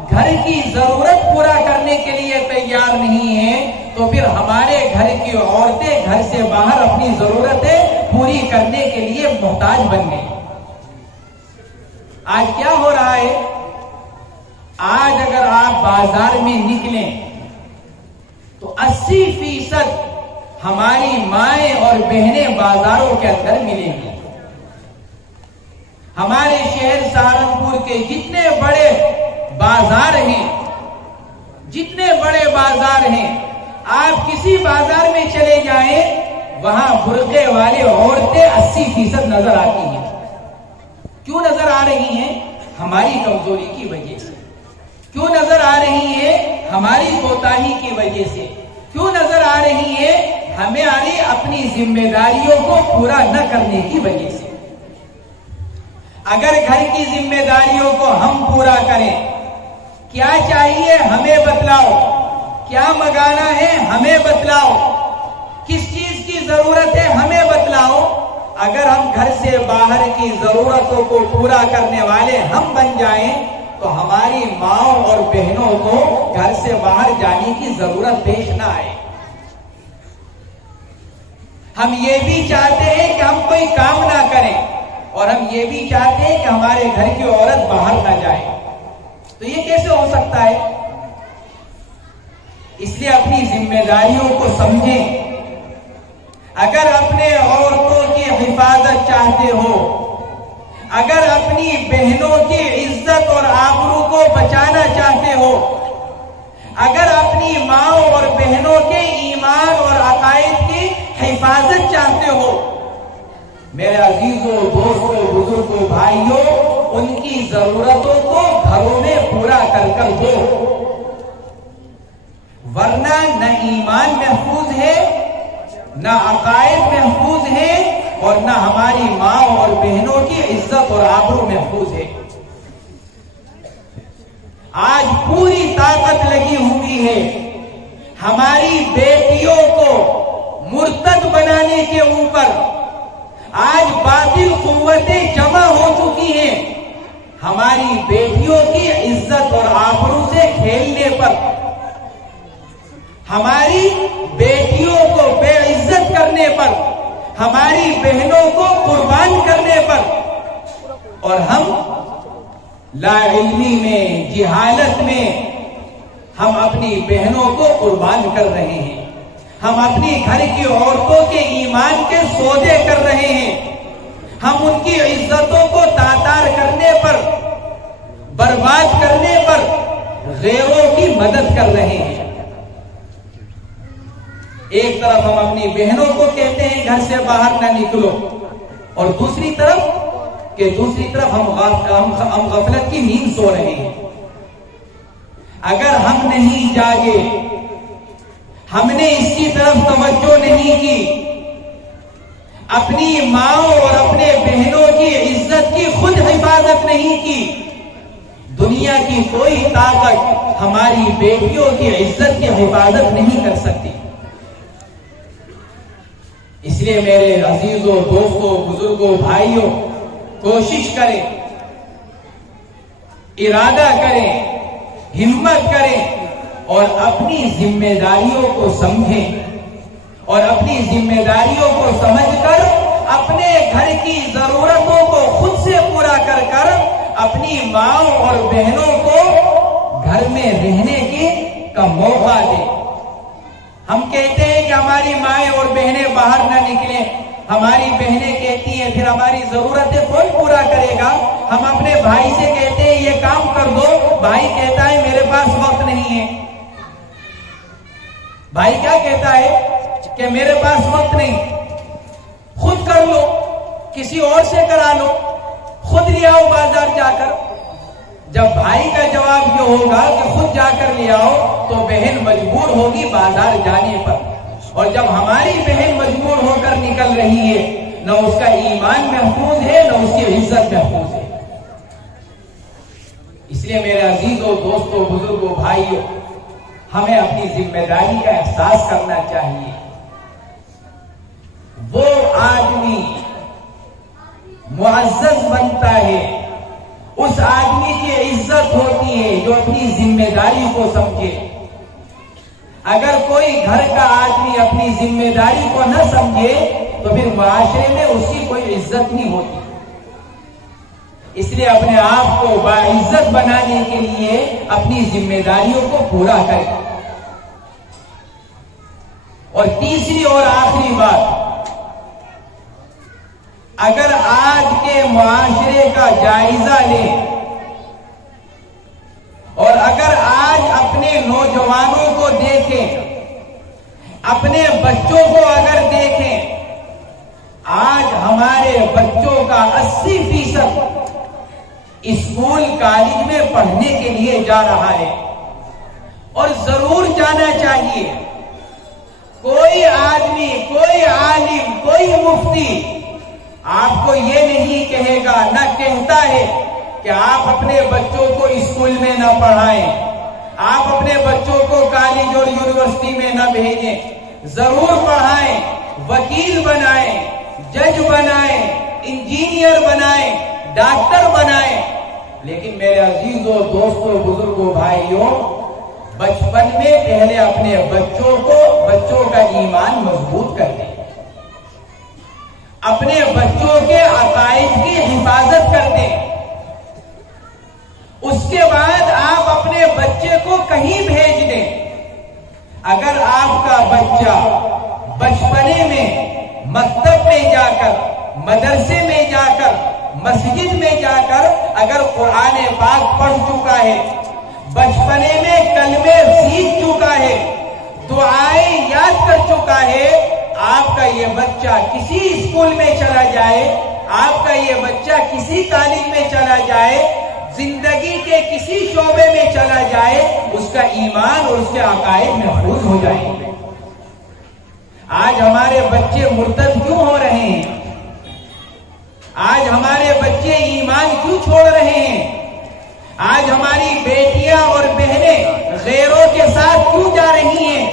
گھر کی ضرورت پورا کرنے کے لیے تیار نہیں ہے تو پھر ہمارے گھر کی عورتیں گھر سے باہر اپنی ضرورتیں پوری کرنے کے لیے محتاج بن گئی. آج کیا ہو رہا ہے، آج اگر آپ بازار میں نکلیں تو 80% ہماری مائیں اور بہنیں بازاروں کے اندر ملیں گی. ہمارے شہر سہارنپور کے جتنے بڑے بازار ہیں، آپ کسی بازار میں چلے جائیں، وہاں برقعے والے عورتیں 80% نظر آتی ہیں. کیوں نظر آ رہی ہیں؟ ہماری کمزوری کی وجہ سے. کیوں نظر آ رہی ہیں؟ ہماری کوتاہی کی وجہ سے. کیوں نظر آ رہی ہیں؟ ہماری اپنی ذمہ داریوں کو پورا نہ کرنے کی وجہ سے. اگر گھر کی ذمہ داریوں کو ہم پورا کریں، کیا چاہیے ہمیں بتلاؤ، کیا منگانا ہے ہمیں بتلاؤ، کس چیز کی ضرورت ہے ہمیں بتلاؤ. اگر ہم گھر سے باہر کی ضرورتوں کو پورا کرنے والے ہم بن جائیں تو ہماری ماں اور بہنوں کو گھر سے باہر جانے کی ضرورت پیش نہ آئے. ہم یہ بھی چاہتے ہیں کہ ہم کوئی کام نہ کریں، اور ہم یہ بھی چاہتے ہیں کہ ہمارے گھر کی عورت باہر نہ جائے. تو یہ کیسے ہو سکتا ہے؟ اس لیے اپنی ذمہ داریوں کو سمجھیں. اگر اپنے عورتوں کی حفاظت چاہتے ہو، اگر اپنی بہنوں کی عزت اور آبرو کو بچانا چاہتے ہو، اگر اپنی ماں اور بہنوں کے ایمان اور عقائد کی حفاظت چاہتے ہو، میرے عزیزوں، دوستوں، بزرگوں، بھائیوں، ان کی ضرورتوں کو گھروں میں پورا کر دو، ورنہ نہ ایمان محفوظ ہے، نہ عقائد محفوظ ہے، اور نہ ہماری ماں اور بہنوں کی عزت اور آبرو محفوظ ہے. آج پوری طاقت لگی ہوئی ہے ہماری بیٹیوں کو مرتد بنانے کے اوپر. آج باطل قوتیں جمع ہو چکی ہیں ہماری بیٹیوں کی عزت اور آبرو سے کھیلنے پر، ہماری بیٹیوں کو بے عزت کرنے پر، ہماری بہنوں کو قربان کرنے پر. اور ہم لا علمی میں، جہالت میں ہم اپنی بہنوں کو قربان کر رہے ہیں. ہم اپنی گھر کی عورتوں کے ایمان کے سودے کر رہے ہیں. ہم ان کی عزتوں کو تاتار کرنے پر، برباد کرنے پر غیروں کی مدد کر رہے ہیں. ایک طرف ہم اپنی بہنوں کو کہتے ہیں گھر سے باہر نہ نکلو، اور دوسری طرف ہم غفلت کی نیند سو رہے ہیں. اگر ہم نہیں جاگے، ہم نے اس کی طرف توجہ نہیں کی، اپنی ماں اور اپنے بہنوں کی عزت کی خود حفاظت نہیں کی، دنیا کی کوئی طاقت ہماری بیٹیوں کی عزت کی حفاظت نہیں کر سکتی. اس لیے میرے عزیزوں، دوستوں، بزرگوں، بھائیوں، کوشش کریں، ارادہ کریں، ہمت کریں، اور اپنی ذمہ داریوں کو سمجھیں، اور اپنی ذمہ داریوں کو سمجھ کر اپنے گھر کی ضرورتوں کو خود سے پورا کر اپنی ماں اور بہنوں کو گھر میں رہنے کا موقع دیں. ہم کہتے ہیں کہ ہماری مائیں اور بہنیں باہر نہ نکلیں، ہماری بہنیں کہتی ہیں پھر ہماری ضرورتیں کون پورا کرے گا. ہم اپنے بھائی سے کہتے ہیں یہ کام کر دو، بھائی کہتا ہے میرے پاس وقت نہیں ہے. بھائی کیا کہتا ہے کہ میرے پاس وقت نہیں، خود کر لو، کسی اور سے کرا لو، خود لے آؤ بازار جا کر. جب بھائی کا جواب یہ ہوگا کہ خود جا کر لے آؤ تو بہن مجبور ہوگی بازار جانے پر. اور جب ہماری بہن مجبور ہو کر نکل رہی ہے، نہ اس کا ایمان محفوظ ہے، نہ اس کی عزت محفوظ ہے. اس لیے میرے عزیزوں، دوستوں، بزرگوں، بھائیوں، ہمیں اپنی ذمہ داری کا احساس کرنا چاہیے. وہ آدمی معزز بنتا ہے، اس آدمی کی عزت ہوتی ہے جو اپنی ذمہ داری کو سمجھے. اگر کوئی گھر کا آدمی اپنی ذمہ داری کو نہ سمجھے تو پھر معاشرے میں اس کی کوئی عزت نہیں ہوتی. اس لیے اپنے آپ کو باعزت بنانے کے لیے اپنی ذمہ داریوں کو پورا کریں. اور تیسری اور آخری بات، اگر آج کے معاشرے کا جائزہ لیں اور اگر آج اپنے نوجوانوں کو دیکھیں، اپنے بچوں کو اگر دیکھیں، آج ہمارے بچوں کا 80% اسکول کالج میں پڑھنے کے لیے جا رہا ہے، اور ضرور جانا چاہیے۔ کوئی آدمی، کوئی عالم، کوئی مفتی آپ کو یہ نہیں کہے گا، نہ کہتا ہے کہ آپ اپنے بچوں کو اسکول میں نہ پڑھائیں، آپ اپنے بچوں کو کالج اور یونیورسٹی میں نہ بھیجیں۔ ضرور پڑھائیں، وکیل بنائیں، جج بنائیں، انجینئر بنائیں، ڈاکٹر بنائیں، لیکن میرے عزیزوں، دوستوں، بزرگوں، بھائیوں، بچپن میں پہلے اپنے بچوں کا ایمان مضبوط کر دیں، اپنے بچوں کے عقائد کی حفاظت کر دیں۔ اس کے بعد آپ اپنے بچے کو کہیں بھیج دیں۔ اگر آپ کا بچہ بچپنے میں مکتب میں جا کر، مدرسے میں جا کر، مسجد میں جا کر اگر قرآن پاک پڑھ چکا ہے، بچپنے میں کلمے سیکھ چکا ہے، دعائیں یاد کر چکا ہے، آپ کا یہ بچہ کسی اسکول میں چلا جائے، آپ کا یہ بچہ کسی کالج میں چلا جائے، زندگی کے کسی شعبے میں چلا جائے، اس کا ایمان اور اس کے عقائد محفوظ ہو جائیں گے۔ آج ہمارے بچے مرتد کیوں ہو رہے ہیں؟ آج ہمارے بچے ایمان کیوں چھوڑ رہے ہیں؟ آج ہماری بیٹیاں اور بہنیں غیروں کے ساتھ کیوں جا رہی ہیں؟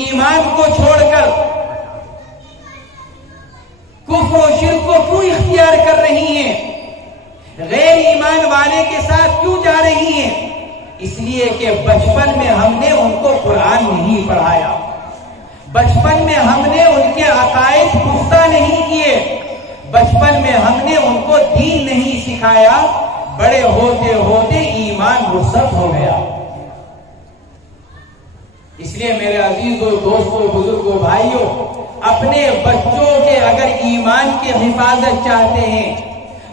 ایمان کو چھوڑ کر کفر و شرک کو کیوں اختیار کر رہی ہیں؟ غیر ایمان والے کے ساتھ کیوں جا رہی ہیں؟ اس لیے کہ بچپن میں ہم نے ان کو قرآن نہیں پڑھایا، بچپن میں ہم نے ان کے عقائد پختہ نہیں کیے، بچپن میں ہم نے ان کو دین نہیں سکھایا، بڑے ہوتے ہوتے ایمان رخصت ہو گیا۔ اس لیے میرے عزیزوں، دوستوں، بزرگوں، بھائیوں، اپنے بچوں کے اگر ایمان کی حفاظت چاہتے ہیں،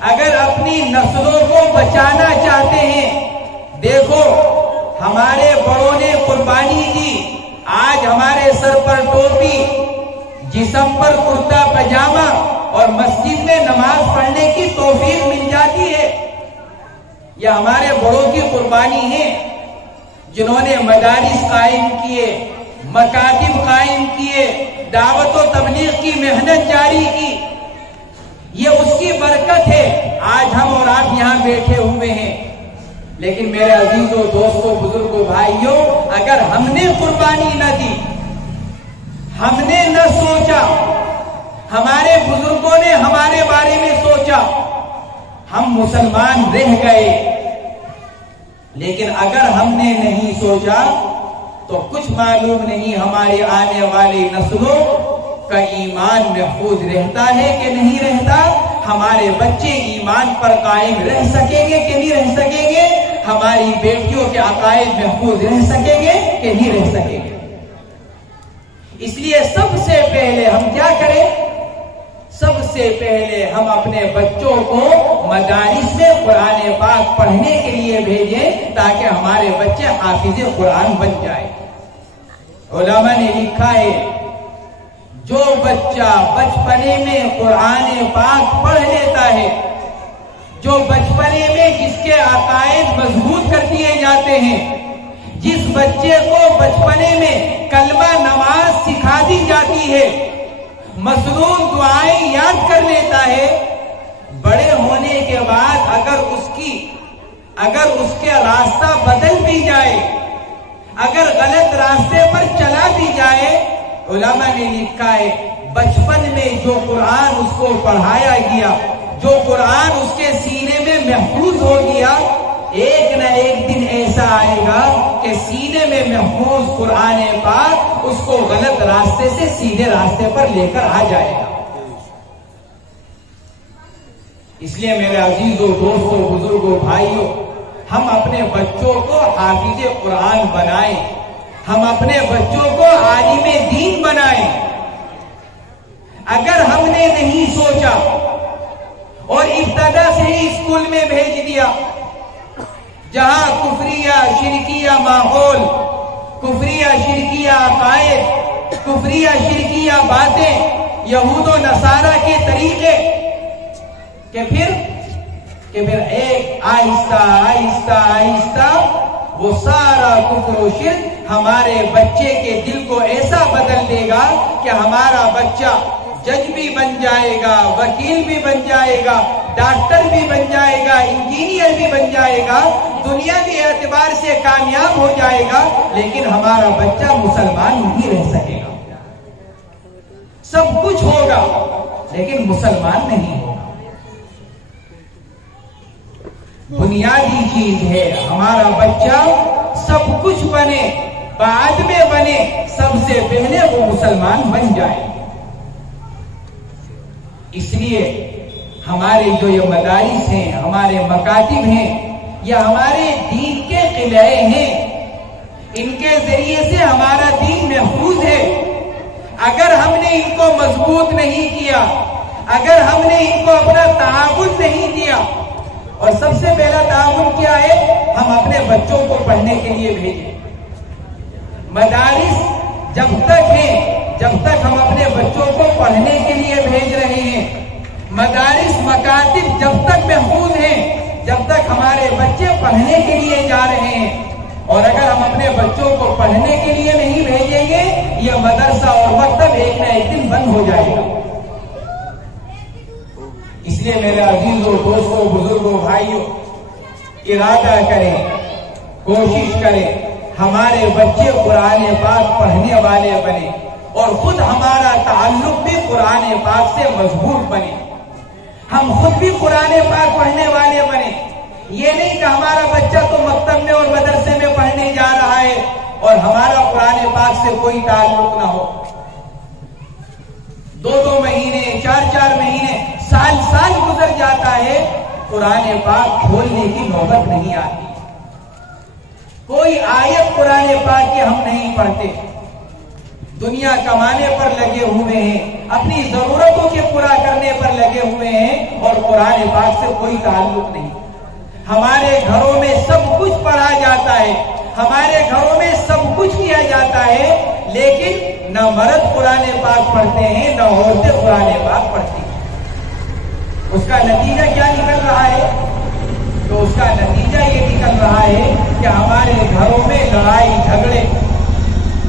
اگر اپنی نسلوں کو بچانا چاہتے ہیں، دیکھو ہمارے بڑوں نے قربانی دی، آج ہمارے سر پر ٹوپی، جسم پر کرتا پجامہ اور مسجد میں نماز پڑھنے کی توفیق مل جاتی ہے۔ یہ ہمارے بڑوں کی قربانی ہے، جنہوں نے مدارس قائم کیے، مکاتب قائم کیے، دعوت و تبلیغ کی محنت جاری کی، یہ اس کی برکت ہے۔ آج ہم اور آپ یہاں بیٹھے ہوئے ہیں، لیکن میرے عزیزوں، دوستوں، بزرگوں، بھائیوں، اگر ہم نے قربانی نہ دی، ہم نے نہ سوچا، ہمارے بزرگوں نے ہمارے بارے میں سوچا، ہم مسلمان رہ گئے، لیکن اگر ہم نے نہیں سوچا تو کچھ معلوم نہیں ہماری آنے والی نسلوں کا ایمان محفوظ رہتا ہے کہ نہیں رہتا، ہمارے بچے ایمان پر قائم رہ سکیں گے کہ نہیں رہ سکیں گے، ہماری بیٹیوں کے عقائد محفوظ رہ سکیں گے کہ نہیں رہ سکیں گے۔ اس لیے سب سے پہلے ہم کیا کریں؟ سب سے پہلے ہم اپنے بچوں کو مدارس میں قرآن پاک پڑھنے کے لیے بھیجیں تاکہ ہمارے بچے حافظ قرآن بن جائیں۔ علماء نے لکھا ہے، جو بچہ بچپنے میں قرآن پاک پڑھ لیتا ہے، جو بچپنے میں جس کے عقائد مضبوط کر دیے جاتے ہیں، جس بچے کو بچپنے میں کلمہ نماز سکھا دی جاتی ہے، مصنون دعائیں یاد کر لیتا ہے، بڑے ہونے کے بعد اگر اس کے راستہ بدل بھی جائے، اگر غلط راستے پر چلا بھی جائے، علماء نے لکھا ہے بچپن میں جو قرآن اس کو پڑھایا گیا، جو قرآن اس کے سینے میں محفوظ ہو گیا، ایک نہ ایک دن ایسا آئے گا کہ سینے میں محفوظ قرآن پاک اس کو غلط راستے سے سیدھے راستے پر لے کر آ جائے گا۔ اس لیے میرے عزیزوں، دوستوں، بزرگوں، بھائیوں، ہم اپنے بچوں کو حافظ قرآن بنائیں ہم اپنے بچوں کو عالم دین بنائیں. اگر ہم نے نہیں سوچا اور ابتدا سے ہی اسکول میں بھیج دیا جہاں کفریہ شرکیہ ماحول، کفریہ شرکیہ عقائد، کفریہ شرکیہ باتیں، یہود و نصارہ کے طریقے، کہ پھر ایک آہستہ آہستہ آہستہ وہ سارا کفر و شرک ہمارے بچے کے دل کو ایسا بدل دے گا کہ ہمارا بچہ جج بھی بن جائے گا، وکیل بھی بن جائے گا، ڈاکٹر بھی بن جائے گا، انجینئر بھی بن جائے گا، دنیا کے اعتبار سے کامیاب ہو جائے گا، لیکن ہمارا بچہ مسلمان نہیں رہ سکے گا. سب کچھ ہوگا لیکن مسلمان نہیں ہوگا. بنیادی چیز ہے ہمارا بچہ سب کچھ بنے، بعد میں بنے، سب سے پہلے وہ مسلمان بن جائے. اس لیے ہمارے جو یہ مدارس ہیں، ہمارے مکاتب ہیں، یہ ہمارے دین کے قلعے ہیں. ان کے ذریعے سے ہمارا دین محفوظ ہے. اگر ہم نے ان کو مضبوط نہیں کیا، اگر ہم نے ان کو اپنا تعاون نہیں دیا، اور سب سے پہلا تعاون کیا ہے؟ ہم اپنے بچوں کو پڑھنے کے لیے بھیجیں. مدارس جب تک ہیں، جب تک ہم اپنے بچوں کو پڑھنے کے لیے بھیج رہے ہیں، مدارس مکاتب جب تک محفوظ ہیں، جب تک ہمارے بچے پڑھنے کے لیے جا رہے ہیں. اور اگر ہم اپنے بچوں کو پڑھنے کے لیے نہیں بھیجیں گے، یہ مدرسہ اور مکتب ایک نہ ایک دن بند ہو جائے گا. اس لیے میرے عزیزوں، دوستوں، بزرگوں، بھائیوں، ارادہ کریں، کوشش کریں ہمارے بچے قرآن پاک پڑھنے والے بنے اور خود ہمارا تعلق بھی قرآن پاک سے مضبوط بنے. ہم خود بھی قرآن پاک پڑھنے والے بنے. یہ نہیں کہ ہمارا بچہ تو مکتب میں اور مدرسے میں پڑھنے جا رہا ہے اور ہمارا قرآن پاک سے کوئی تعلق نہ ہو. 2 مہینے، 4 مہینے، سال گزر جاتا ہے، قرآن پاک کھولنے کی نوبت نہیں آتی. کوئی آیت قرآن پاک کی ہم نہیں پڑھتے. دنیا کمانے پر لگے ہوئے ہیں، اپنی ضرورتوں کے پورا کرنے پر لگے ہوئے ہیں اور قرآن پاک سے کوئی تعلق نہیں. ہمارے گھروں میں سب کچھ پڑھا جاتا ہے، ہمارے گھروں میں سب کچھ کیا جاتا ہے، لیکن نہ مرد قرآن پاک پڑھتے ہیں، نہ عورتیں قرآن پاک پڑھتی ہیں. اس کا نتیجہ کیا نکل رہا ہے؟ تو اس کا نتیجہ یہ نکل رہا ہے کہ ہمارے گھروں میں لڑائی جھگڑے،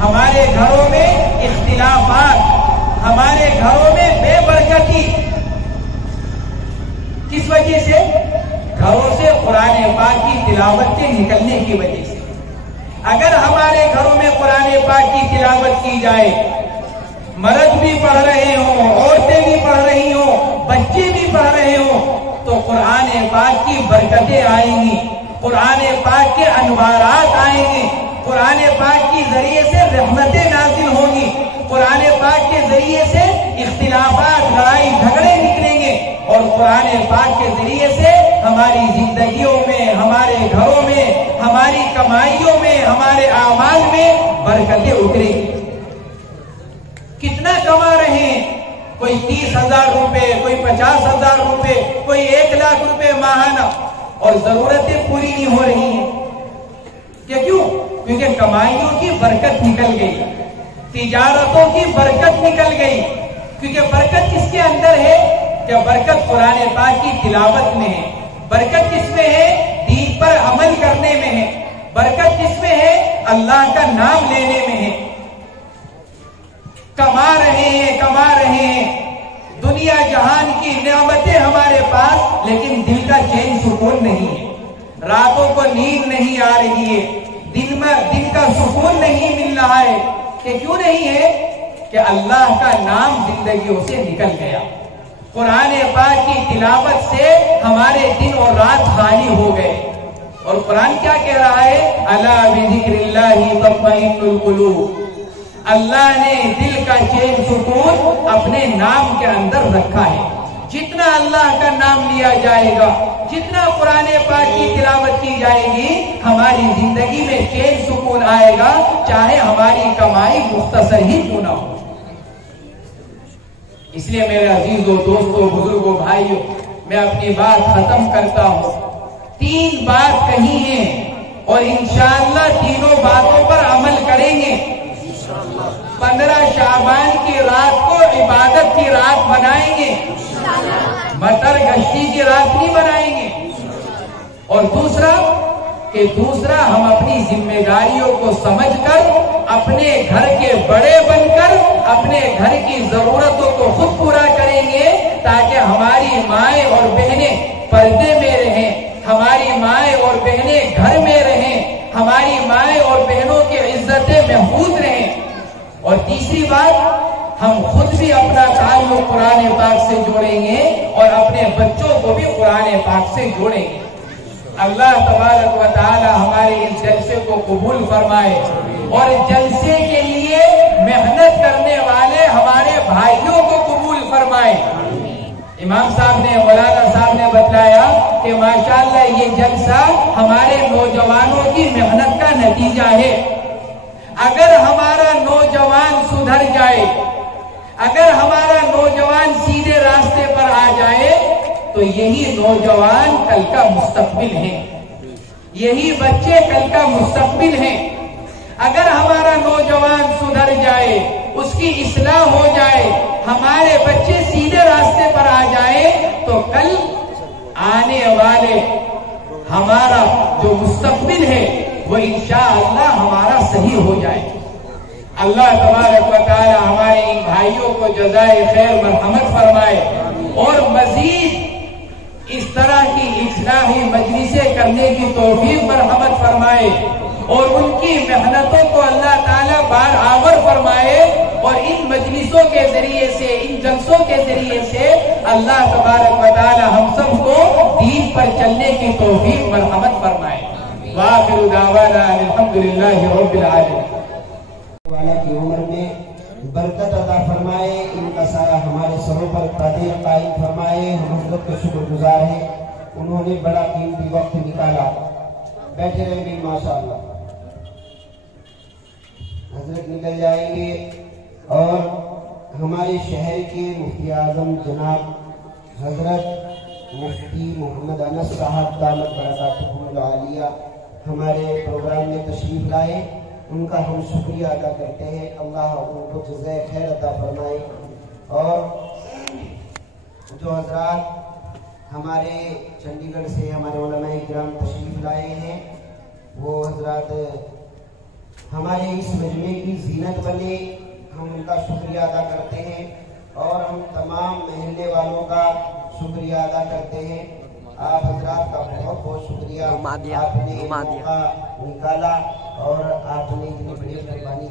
ہمارے گھروں میں اختلافات، ہمارے گھروں میں بے برکتی. کس وجہ سے؟ گھروں سے قرآن پاک کی تلاوت کے نکلنے کی وجہ سے. اگر ہمارے گھروں میں قرآن پاک کی تلاوت کی جائے، مرد بھی پڑھ رہے ہوں، عورتیں بھی پڑھ رہی ہوں، بچے بھی پڑھ رہے ہوں، تو قرآن پاک کی برکتیں آئیں گی، قرآن پاک کے انوارات آئیں گے، قرآن پاک کی ذریعے سے رحمتیں نازل ہوں گی، قرآن پاک کے ذریعے سے اختلافات، لڑائی جھگڑے نکلیں گے، اور قرآن پاک کے ذریعے سے ہماری زندگیوں میں، ہمارے گھروں میں، ہماری کمائیوں میں، ہمارے اعمال میں برکتیں اتریں گی. کتنا کما رہے ہیں؟ کوئی 30,000 روپے، کوئی 50,000 روپے، کوئی 1,00,000 روپے ماہانہ، اور ضرورتیں پوری نہیں ہو رہی ہیں. کیوں؟ کیونکہ کمائیوں کی برکت نکل گئی، تجارتوں کی برکت نکل گئی. کیونکہ برکت کس کے اندر ہے؟ کہ برکت قرآن پاک کی تلاوت میں ہے. برکت کس میں ہے؟ دین پر عمل کرنے میں ہے. برکت کس میں ہے؟ اللہ کا نام لینے میں ہے. کما رہے ہیں دنیا جہان کی نعمتیں ہمارے پاس، لیکن دل کا چین سکون نہیں ہے. راتوں کو نیند نہیں آ رہی ہے، دن کا سکون نہیں مل رہا ہے. کہ کیوں نہیں ہے؟ کہ اللہ کا نام زندگیوں سے نکل گیا. قرآن پاک کی تلاوت سے ہمارے دن اور رات خالی ہو گئے. اور قرآن کیا کہہ رہا ہے؟ الا بذکر اللہ تطمئن القلوب. اللہ نے دل کا چین سکون اپنے نام کے اندر رکھا ہے. جتنا اللہ کا نام لیا جائے گا، جتنا قرآن پاک کی تلاوت کی جائے گی، ہماری زندگی میں چین سکون آئے گا، چاہے ہماری کمائی مختصر ہی کیوں نہ ہو۔ اس لیے میرے عزیزوں، دوستوں، بزرگوں، بھائیوں، میں اپنی بات ختم کرتا ہوں۔ 3 بات کہی ہیں اور انشاءاللہ تینوں باتوں پر عمل کریں گے۔ 15 شعبان کی رات کو عبادت کی رات بنائیں گے، مٹر گشتی کی رات نہیں بنائیں گے۔ اور دوسرا ہم اپنی ذمہ داریوں کو سمجھ کر اپنے گھر کے بڑے بن کر اپنے گھر کی ضرورتوں کو خود پورا کریں گے، تاکہ ہماری مائیں اور بہنیں پردے میں رہیں، ہماری مائیں اور بہنیں گھر میں رہیں، ہماری مائیں اور بہنوں کی عزتیں محفوظ رہیں۔ اور تیسری بات، ہم خود بھی اپنا تعلق قرآن پاک سے جوڑیں گے اور اپنے بچوں کو بھی قرآن پاک سے جوڑیں گے۔ اللہ تبارک و تعالی ہمارے اس جلسے کو قبول فرمائے اور جلسے کے لیے محنت کرنے والے ہمارے بھائیوں کو قبول فرمائے۔ امام صاحب نے، مولانا صاحب نے بتلایا کہ ماشاءاللہ یہ جلسہ ہمارے نوجوانوں کی محنت کا نتیجہ ہے۔ اگر ہمارا نوجوان سدھر جائے، اگر ہمارا نوجوان سیدھے راستے پر آ جائے، تو یہی نوجوان کل کا مستقبل ہے، یہی بچے کل کا مستقبل ہیں۔ اگر ہمارا نوجوان سدھر جائے، اس کی اصلاح ہو جائے، ہمارے بچے سیدھے راستے پر آ جائے، تو کل آنے والے ہمارا جو مستقبل ہے وہ انشاءاللہ ہمارا صحیح ہو جائے۔ اللہ تبارک و تعالی ہمارے ان بھائیوں کو جزائے خیر مرحمت فرمائے اور مزید اس طرح کی اصلاحی مجلسیں کرنے کی توفیق مرحمت فرمائے اور ان کی محنتوں کو اللہ تعالیٰ بار آور فرمائے، اور ان مجلسوں کے ذریعے سے، ان جلسوں کے ذریعے سے اللہ تبارک و تعالی ہم سب کو دین پر چلنے کی توفیق مرحمت فرمائے۔ وآخر دعوانا الحمدللہ رب العالمین۔ والا کی عمر میں برکت عطا فرمائے، ان کا سایہ ہمارے سروں پر قدیر قائم فرمائے۔ ہم حضرت کے شکر گزار ہیں، انہوں نے بڑا قیمتی وقت نکالا۔ بیٹھے رہیں گے ماشاءاللہ۔ حضرت نکل جائیں گے اور ہمارے شہر کے مفتی اعظم جناب حضرت مفتی محمد انس صاحب دامت برکاتہم العالیہ ہمارے پروگرام میں تشریف لائے، ان کا ہم شکریہ ادا کرتے ہیں۔ اللہ ان کو جزائے خیر عطا فرمائے۔ اور جو حضرات ہمارے چنڈی گڑھ سے ہمارے علماء کرام تشریف لائے ہیں، وہ حضرات ہمارے اس مجمع کی زینت بنے، ہم ان کا شکریہ ادا کرتے ہیں اور ہم تمام محلے والوں کا شکریہ ادا کرتے ہیں۔ آپ حضرات کا بہت بہت شکریہ، آپ نے موقع نکالا اور آپ نے اتنی بڑی مہربانی